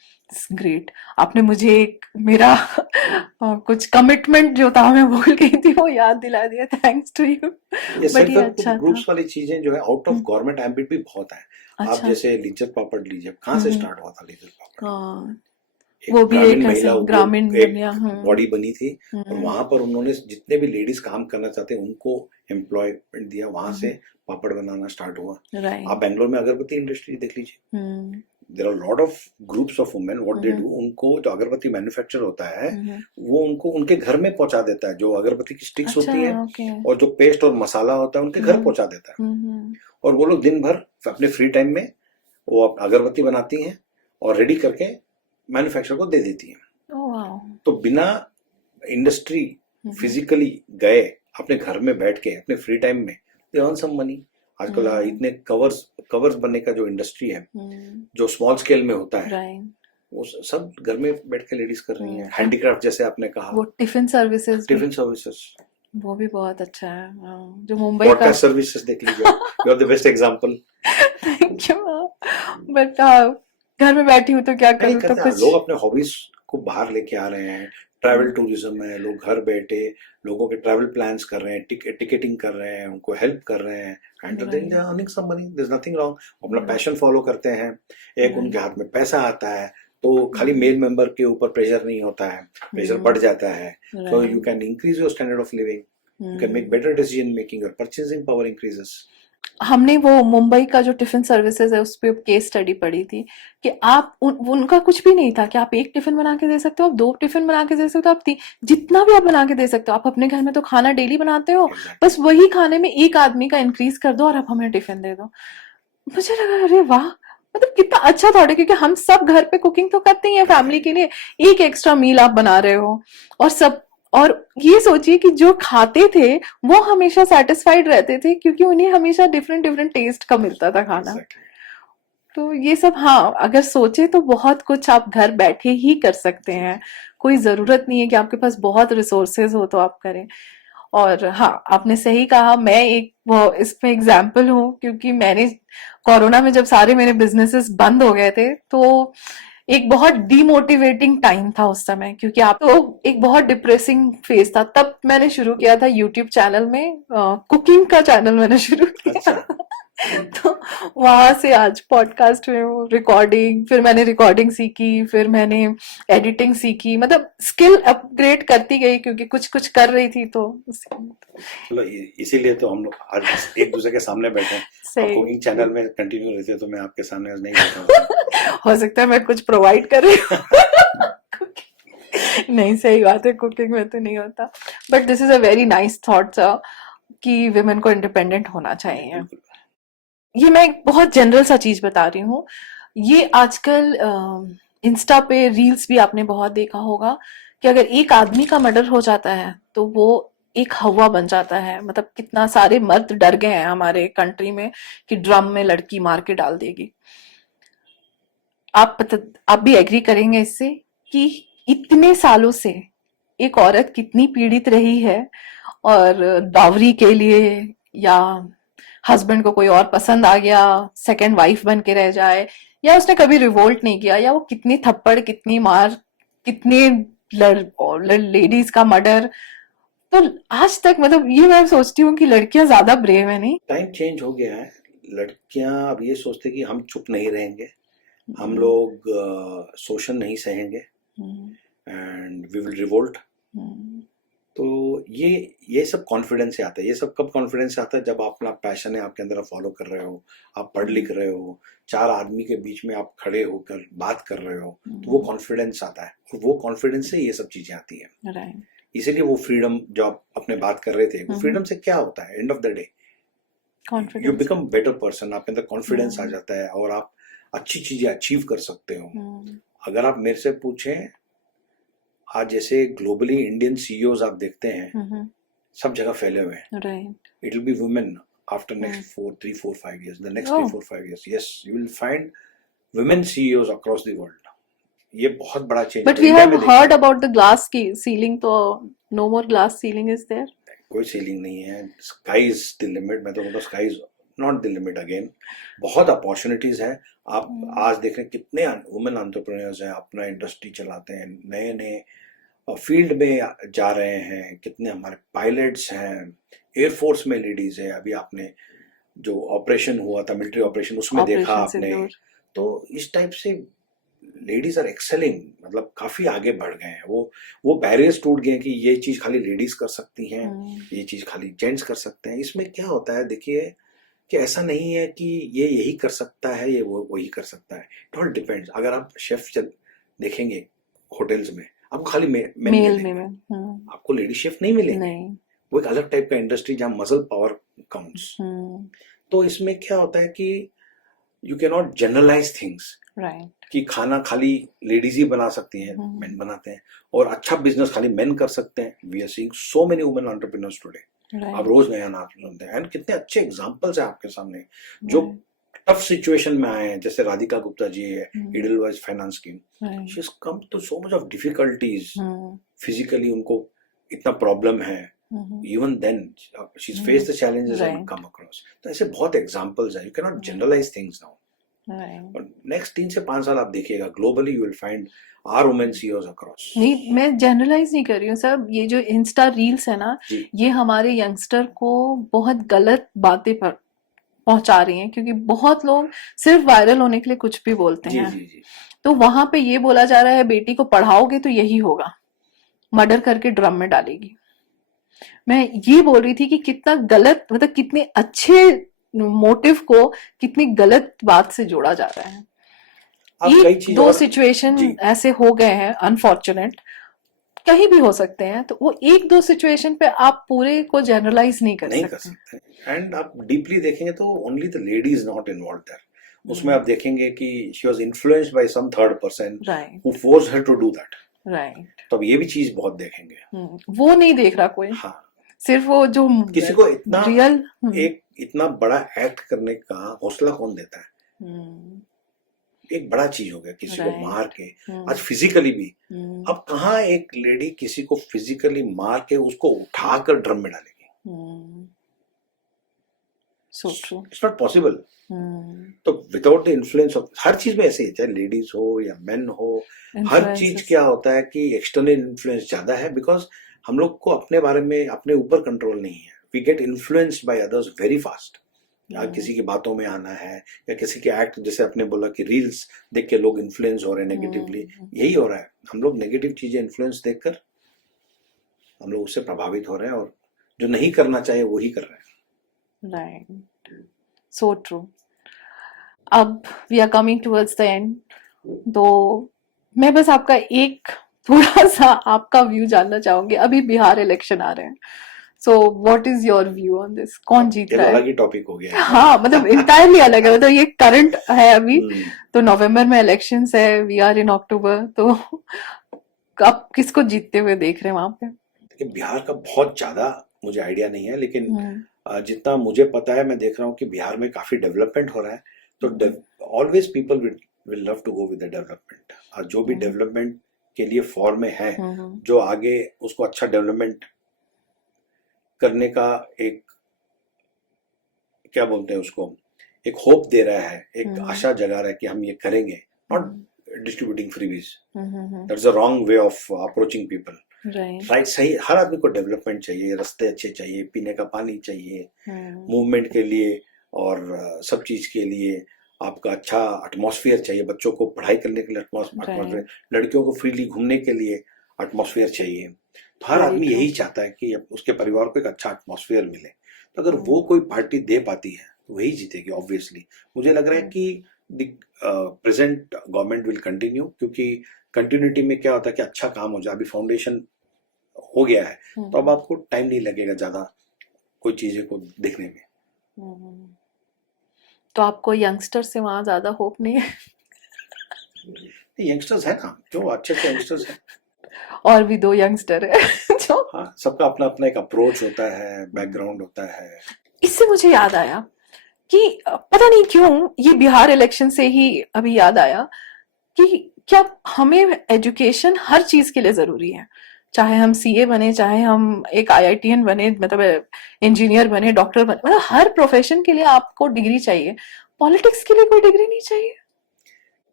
ग्रेट, आपने मुझे एक मेरा कुछ कमिटमेंट जो था मैं भूल गई थी वो याद दिला दिया, थैंक्स टू यू। ये बट सेल्फ ये हेल्प अच्छा था। ग्रुप्स वाली चीजें जो है out of hmm, government ambit भी बहुत है। आप अच्छा। जैसे लिज्जत पापड़ लीजिए, कहाँ से हम्म, स्टार्ट हुआ था लिज्जत पापड़? हाँ, एक वो भी ग्रामीण एक ऐसे महिला उद्योग, ग्रामीण एक बनिया। बॉडी बनी थी, और हम्म, वहां पर उन्होंने जितने भी लेडीज काम करना चाहते हैं उनको एम्प्लॉयमेंट दिया, वहां से पापड़ बनाना स्टार्ट हुआ। आप राइट। बेंगलोर में अगरबत्ती इंडस्ट्री देख लीजिए, hmm, there are lot of groups of women, what they hmm, do, उनको जो अगरबत्ती मैन्युफैक्चर होता है हम्म, वो उनको उनके घर में पहुंचा देता है, जो अगरबत्ती की स्टिक्स अच्छा, होती है ओके। और जो पेस्ट और मसाला होता है उनके घर हम्म, पहुंचा देता है। हम्म, और वो लोग दिन भर अपने फ्री टाइम में वो अगरबत्ती बनाती हैं और रेडी करके मैन्युफैक्चर को दे देती हैं। Oh wow. तो बिना इंडस्ट्री हम्म, फिजिकली गए अपने घर में बैठ के अपने फ्री टाइम में दे अर्न सम मनी। आजकल हम्म, इतने कवर्स कवर्स बनने का जो इंडस्ट्री है, हम्म, जो स्मॉल स्केल में होता है, राइट। वो सब घर में बैठ के लेडीज कर रही हैं। हम्म, हैंडीक्राफ्ट जैसे आपने कहा, वो टिफिन सर्विसेज भी, टिफिन सर्विसेज, वो भी बहुत अच्छा है। हाँ, जो मुंबई का। पॉडकास्ट सर्विसेज देख लीजिए आप, you are the best example. Thank you. But घर में बैठी हूँ तो क्या नहीं करूँ, तो करते हैं, कुछ। लोग अपने हॉबीज को बाहर लेके आ रहे हैं। ट्रैवल टूरिज्म है, लोग घर बैठे लोगों के ट्रैवल प्लान्स कर रहे हैं, टिकटिंग कर रहे हैं, उनको हेल्प कर रहे हैं, kind of right, earning some money, there is nothing wrong. अपना राइट, पैशन फॉलो करते हैं, एक उनके राइट। हाथ में पैसा आता है, तो खाली मेल मेंबर के ऊपर प्रेशर नहीं होता है, प्रेशर बढ़ जाता है। So you right. Can increase your standard of living, you can make better decision making, your purchasing power increases. हमने वो मुंबई का जो टिफिन सर्विसेज है उस पे केस स्टडी पढ़ी थी कि आप उनका कुछ भी नहीं था कि आप एक टिफिन बना के दे सकते हो, आप 2 टिफिन बना के दे सकते हो, आप जितना भी आप बना के दे सकते हो। आप अपने घर में तो खाना डेली बनाते हो, एग्जैक्टली। बस वही खाने में एक आदमी का इंक्रीज कर दो और आप हमें टिफिन दे दो। मुझे लगा अरे वाह, मतलब कितना अच्छा थॉट है, क्योंकि हम सब घर पे कुकिंग तो करते ही हैं फैमिली के लिए। एक एक्स्ट्रा मील आप बना रहे हो और सब, और ये सोचिए कि जो खाते थे वो हमेशा सेटिस्फाइड रहते थे क्योंकि उन्हें हमेशा डिफरेंट डिफरेंट टेस्ट का मिलता था खाना। एग्जैक्टली। तो ये सब, हाँ, अगर सोचे तो बहुत कुछ आप घर बैठे ही कर सकते जी हैं। जी। कोई जरूरत नहीं है कि आपके पास बहुत रिसोर्सेज हो तो आप करें। और हाँ, आपने सही कहा, मैं एक वो इसमें एग्जाम्पल हूँ क्योंकि मैंने कोरोना में जब सारे मेरे बिजनेसेस बंद हो गए थे तो एक बहुत डीमोटिवेटिंग टाइम था उस समय, क्योंकि आप तो एक बहुत डिप्रेसिंग फेज था। तब मैंने शुरू किया था यूट्यूब चैनल में, कुकिंग का चैनल मैंने शुरू किया। अच्छा। तो वहां से आज पॉडकास्ट में वो रिकॉर्डिंग, फिर मैंने रिकॉर्डिंग सीखी, फिर मैंने एडिटिंग सीखी, मतलब स्किल अपग्रेड करती गई क्योंकि कुछ कुछ कर रही थी तो चलो इसीलिए तो हम लोग आज एक दूसरे के सामने बैठे हैं। आप सही। कुकिंग चैनल में कंटिन्यू रहते तो मैं आपके सामने आज नहीं बैठा होता। हो सकता है मैं कुछ प्रोवाइड कर रही हूँ। नहीं, सही बात है, कुकिंग में तो नहीं होता। But this is a very nice thought sir, कि विमेन को इंडिपेंडेंट होना जी चाहिए। बिल्कुल। ये मैं एक बहुत जनरल सा चीज बता रही हूँ। ये आजकल इंस्टा पे रील्स भी आपने बहुत देखा होगा कि अगर एक आदमी का मर्डर हो जाता है तो वो एक हवा बन जाता है। मतलब कितना सारे मर्द डर गए हैं हमारे कंट्री में कि ड्रम में लड़की मार के डाल देगी। आप भी एग्री करेंगे इससे कि इतने सालों से एक औरत कितनी पीड़ित रही है, और डावरी के लिए, या हस्बैंड को कोई और पसंद आ गया, सेकंड वाइफ बन के रह जाए, या उसने कभी रिवोल्ट नहीं किया, या वो कितनी थप्पड़ कितनी मार, कितने लेडीज का मर्डर। तो आज तक, मतलब ये मैं सोचती हूँ कि लड़कियां ज्यादा ब्रेव है, नहीं? टाइम चेंज हो गया है। लड़कियां अब ये सोचते कि हम चुप नहीं रहेंगे, हम हम्म, लोग शोषण नहीं सहेंगे, हम्म, एंड वी विल रिवोल्ट। हम्म, तो ये सब कॉन्फिडेंस से आता है। ये सब कब कॉन्फिडेंस से आता है? जब अपना पैशन है आपके अंदर, आप फॉलो कर रहे हो, आप पढ़ लिख रहे हो, चार आदमी के बीच में आप खड़े होकर बात कर रहे हो, तो वो कॉन्फिडेंस आता है, और वो कॉन्फिडेंस से ये सब चीजें आती हैं। राइट। इसीलिए वो फ्रीडम जो आप अपने बात कर रहे थे, वो फ्रीडम से क्या होता है? End of the day you confidence. Become better person, आपके अंदर कॉन्फिडेंस आ जाता है और आप अच्छी चीजें अचीव कर सकते हो। अगर आप मेरे से पूछें, आज जैसे ग्लोबली इंडियन सीईओज आप देखते हैं, सब जगह फैले हुए हैं। Right. It will be women after next 3, 4, 5 years. The next 3, oh, 4, 5 years. Yes, you will find women CEOs across the world. ये बहुत बड़ा change. But we have heard about the glass ceiling, तो no more glass ceiling is there? कोई सीलिंग नहीं है, sky is the limit। मैं तो बोलता हूँ sky is not the limit again। बहुत अपॉर्चुनिटीज हैं। आप आज देख रहे हैं कितने वुमेन एंटरप्रेन्योर्स हैं, अपना इंडस्ट्री चलाते हैं, नए नए फील्ड में जा रहे हैं, कितने हमारे पायलट्स हैं, एयरफोर्स में लेडीज है। अभी आपने जो ऑपरेशन हुआ था, मिलिट्री ऑपरेशन, उसमें देखा आपने। तो इस टाइप से लेडीज आर एक्सेलिंग, मतलब काफी आगे बढ़ गए हैं। वो बैरियर्स टूट गए कि ये चीज खाली लेडीज कर सकती हैं, ये चीज खाली जेंट्स कर सकते हैं। इसमें क्या होता है, देखिए कि ऐसा नहीं है कि ये यही कर सकता है, ये वही कर सकता है। It all depends. अगर आप शेफ देखेंगे होटल्स में, आपको खाली मेल आपको लेडी शेफ नहीं मिलेंगे। वो एक अलग टाइप का इंडस्ट्री जहाँ मसल पावर काउंट्स। तो इसमें क्या होता है कि you can not generalize things, कि खाना खाली लेडीज ही बना सकती हैं, मेन बनाते हैं, और अच्छा बिजनेस खाली मेन कर सकते हैं। We are seeing so many women entrepreneurs today. आप रोज नया नाम सुनते हैं, एंड कितने अच्छे एग्जांपल्स हैं आपके सामने जो टफ सिचुएशन में आए हैं। जैसे राधिका गुप्ता जी है, Edelweiss finance scheme, she has come to so much of difficulties, physically उनको इतना प्रॉब्लम है, even then she has faced the challenges and come across. तो ऐसे बहुत एग्जांपल्स हैं। You can not generalize things now. Next 3 से 5 साल आप देखिएगा, globally you will find our women CEOs across. नहीं, मैं जनरलाइज नहीं कर रही हूँ सर। ये जो इंस्टा रील्स है ना, ये हमारे यंगस्टर को बहुत गलत बातें पर पहुंचा रही हैं, क्योंकि बहुत लोग सिर्फ वायरल होने के लिए कुछ भी बोलते हैं। जी। तो वहां पे ये बोला जा रहा है, बेटी को पढ़ाओगे तो यही होगा, मर्डर करके ड्रम में डालेगी। मैं ये बोल रही थी कि कितना गलत, मतलब कितने अच्छे मोटिव को कितनी गलत बात से जोड़ा जा रहा है। एक दो सिचुएशन ऐसे हो गए हैं अनफॉर्चुनेट, कहीं भी हो सकते हैं, तो वो एक दो सिचुएशन पे आप पूरे को जनरलाइज नहीं कर सकते। एंड आप डीपली देखेंगे तो only the lady is not involve there. उसमें आप देखेंगे कि she was influenced by some third person who forced her to do that. Right. तो अब ये भी चीज बहुत देखेंगे। वो नहीं देख रहा कोई। हाँ, सिर्फ वो जो किसी को इतना रियल एक इतना बड़ा एक्ट करने का हौसला कौन देता है। एक बड़ा चीज हो गया किसी को मार के, आज फिजिकली भी। अब कहाँ एक लेडी किसी को फिजिकली मार के उसको उठाकर ड्रम में डालेगी। So true, it's not possible. तो विदाउट द इन्फ्लुएंस ऑफ, हर चीज में ऐसे ही, चाहे लेडीज हो या मेन हो, हर चीज क्या होता है कि एक्सटर्नल इन्फ्लुएंस ज्यादा है। बिकॉज हम लोग को अपने बारे में, अपने ऊपर कंट्रोल नहीं है। We get influenced by others very fast. या किसी की बातों में आना है, या किसी के एक्ट, जैसे आपने बोला कि रील्स देख के लोग इन्फ्लुएंस हो रहे हैं नेगेटिवली, यही हो रहा है। हम लोग नेगेटिव चीजें इन्फ्लुएंस देखकर हम लोग उससे प्रभावित हो रहे हैं, और जो नहीं करना चाहिए वो ही कर रहे हैं। Right, so true. अब we are coming towards the end, तो मैं बस आपका एक थोड़ा सा आपका व्यू जानना चाहूंगी। अभी बिहार इलेक्शन आ रहे हैं, so what is your view on this? कौन जीत रहा है? अलग ही टॉपिक हो गया। हाँ, मतलब इंटायरली अलग है। मतलब ये करंट है अभी, तो नवंबर में इलेक्शंस है, वी आर इन अक्टूबर, तो आप किसको जीतते हुए देख रहे हैं वहां पे? देखिए, बिहार का बहुत ज्यादा मुझे आइडिया नहीं है, लेकिन जितना मुझे पता है, मैं देख रहा हूँ कि बिहार में काफी डेवलपमेंट हो रहा है। तो always people will love to go with the development. और जो भी डेवलपमेंट के लिए फॉर्म में है, जो आगे उसको अच्छा डेवलपमेंट करने का एक, क्या बोलते हैं उसको, एक होप दे रहा है, एक आशा जगा रहा है कि हम ये करेंगे। Not distributing freebies, that's a wrong way of approaching people. Right, सही। हर आदमी को डेवलपमेंट चाहिए, रास्ते अच्छे चाहिए, पीने का पानी चाहिए, मूवमेंट के लिए और सब चीज के लिए आपका अच्छा एटमॉस्फेयर चाहिए। बच्चों को पढ़ाई करने के लिए एटमॉस्फेयर, लड़कियों को फ्रीली घूमने के लिए एटमॉस्फेयर चाहिए। तो हर आदमी यही चाहता है कि उसके परिवार को एक अच्छा एटमॉस्फेयर मिले। तो अगर वो कोई पार्टी दे पाती है तो वही जीतेगी ऑब्वियसली। मुझे लग रहा है कि प्रेजेंट गवर्नमेंट विल कंटिन्यू, क्योंकि कंटिन्यूटी में क्या होता है कि अच्छा काम हो जाए। अभी फाउंडेशन हो गया है, तो अब आपको टाइम नहीं लगेगा ज्यादा कोई चीजें को देखने में। तो आपको यंगस्टर से वहां ज्यादा होप नहीं है? यंगस्टर्स है ना, जो अच्छे यंगस्टर्स हैं, और भी 2 यंगस्टर है जो, हाँ, सबका अपना अपना एक अप्रोच होता है, बैकग्राउंड होता है। इससे मुझे याद आया कि पता नहीं क्यों ये बिहार इलेक्शन से ही अभी याद आया कि क्या हमें एजुकेशन हर चीज के लिए जरूरी है, चाहे हम सीए बने, चाहे हम एक आईआईटीएन बने, मतलब इंजीनियर बने, डॉक्टर बने, मतलब हर प्रोफेशन के लिए आपको डिग्री चाहिए, पॉलिटिक्स के लिए कोई डिग्री नहीं चाहिए?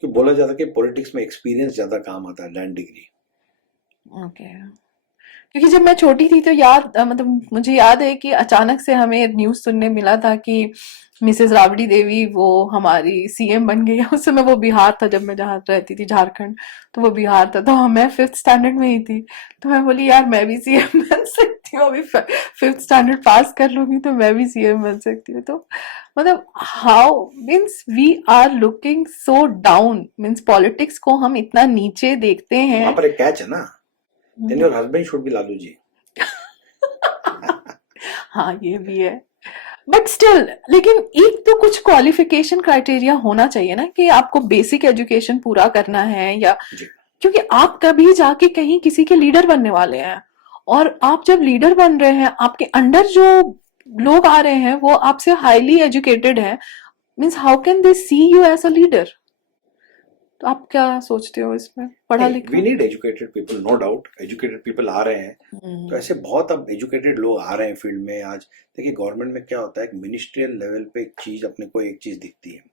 तो बोला जाता है कि पॉलिटिक्स में एक्सपीरियंस ज्यादा काम आता है लैंड डिग्री। ओके। क्योंकि जब मैं छोटी थी तो मतलब मुझे याद है कि अचानक से हमें न्यूज सुनने मिला था कि मिसेस राबड़ी देवी वो हमारी सीएम बन गई है। उस समय वो बिहार था, जब मैं जहाँ रहती थी झारखंड, तो वो बिहार था, तो मैं 5th स्टैंडर्ड में ही थी। तो मैं बोली यार मैं भी सीएम बन सकती हूँ, अभी 5th स्टैंडर्ड पास कर लूंगी तो मैं भी सीएम बन सकती हूँ। तो मतलब how means we are looking so down, means politics को हम इतना नीचे देखते हैं। वहां पर एक कैच है ना, then your husband should be Lalu ji. हाँ ये भी है, बट स्टिल लेकिन एक तो कुछ क्वालिफिकेशन क्राइटेरिया होना चाहिए ना कि आपको बेसिक एजुकेशन पूरा करना है, या जी। क्योंकि आप कभी जाके कहीं किसी के लीडर बनने वाले हैं, और आप जब लीडर बन रहे हैं आपके अंडर जो लोग आ रहे हैं वो आपसे हाईली एजुकेटेड है, means how can they see you as a leader? तो आप क्या सोचते हो इसमें, पढ़ा लिखा? We need educated people, no doubt educated people आ रहे हैं, तो ऐसे बहुत अब एजुकेटेड लोग आ रहे हैं फील्ड में। आज देखिए गवर्नमेंट में क्या होता है, मिनिस्ट्रियल लेवल पे एक चीज, अपने को एक चीज दिखती है,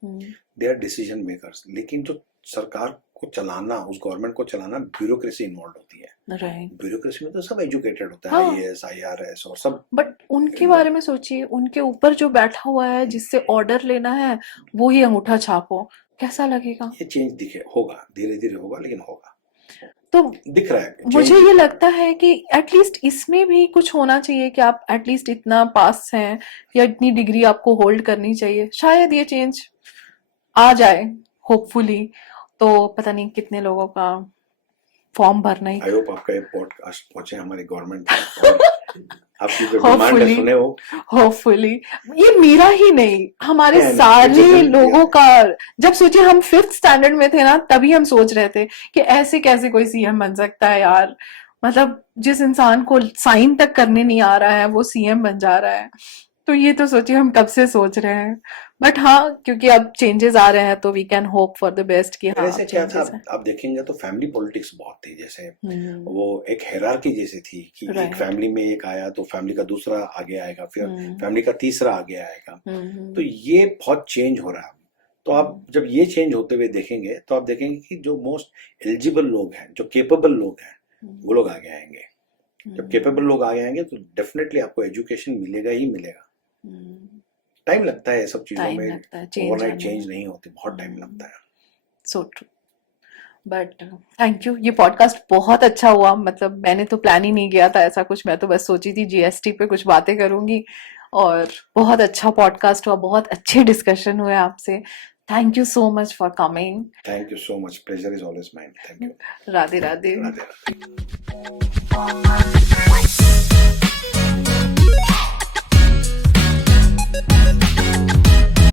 दे आर डिसीजन मेकर्स, लेकिन जो सरकार को चलाना, उस गवर्नमेंट को चलाना, ब्यूरोक्रेसी इन्वॉल्व होती है। राइट। ब्यूरोक्रेसी में तो सब एजुकेटेड होता है, हाँ। आईएएस आईआरएस और सब, बट उनके बारे में सोचिए, उनके ऊपर जो बैठा हुआ है जिससे ऑर्डर लेना है वो ही अंगूठा छापो, कैसा लगेगा? ये चेंज दिखे, होगा धीरे धीरे होगा, लेकिन होगा, तो दिख रहा है मुझे ये लगता है कि एटलीस्ट इसमें भी कुछ होना चाहिए कि आप एटलीस्ट इतना पास हैं या इतनी डिग्री आपको होल्ड करनी चाहिए, शायद ये चेंज आ जाए होपफुली। तो पता नहीं कितने लोगों का फॉर्म भरना ही। आई होप आपका ये पॉडकास्ट पहुंचे हमारे गवर्नमेंट तक और आपकी जो डिमांड है सुने हो। होपफुली ये मेरा ही नहीं, हमारे Yeah, सारे yeah. लोगों का। जब सोचिए हम 5th स्टैंडर्ड में थे ना, तभी हम सोच रहे थे कि ऐसे कैसे कोई सीएम बन सकता है यार, मतलब जिस इंसान को साइन तक करने नहीं आ रहा है वो सीएम बन जा रहा है। तो ये तो सोचिए हम कब से सोच रहे हैं। बट हाँ, क्योंकि अब चेंजेस आ रहे हैं तो we can hope for the best कि हाँ पहले से क्या था, changes हैं। आप देखेंगे तो फैमिली पॉलिटिक्स बहुत थी, जैसे हम्म, वो एक हायरार्की जैसी थी कि एक Right. फैमिली में एक आया तो फैमिली का दूसरा आगे आएगा, फिर हम्म, फैमिली का तीसरा आगे आएगा, हम्म, तो ये बहुत चेंज हो रहा है। तो आप जब ये चेंज होते हुए देखेंगे तो आप देखेंगे कि जो मोस्ट एलिजिबल लोग हैं, जो केपेबल लोग हैं, वो लोग आगे आएंगे। जब केपेबल लोग आगे आएंगे तो डेफिनेटली आपको एजुकेशन मिलेगा ही मिलेगा। टाइम लगता है ये सब चीजों टाइम में, लगता है चेंज ओवरनाइट आने चेंज में। नहीं होती, बहुत टाइम लगता है। So true. But thank you, ये पॉडकास्ट बहुत अच्छा हुआ, मतलब मैंने तो प्लान ही नहीं किया था ऐसा कुछ, मैं तो बस सोची थी जीएसटी पे कुछ बातें करूंगी, और बहुत अच्छा पॉडकास्ट हुआ, बहुत अच्छे डिस्कशन हुए आपसे। Thank you so much for coming. Thank you so much, pleasure is always mine. Thank you. Radhe Radhe. Radhe Radhe.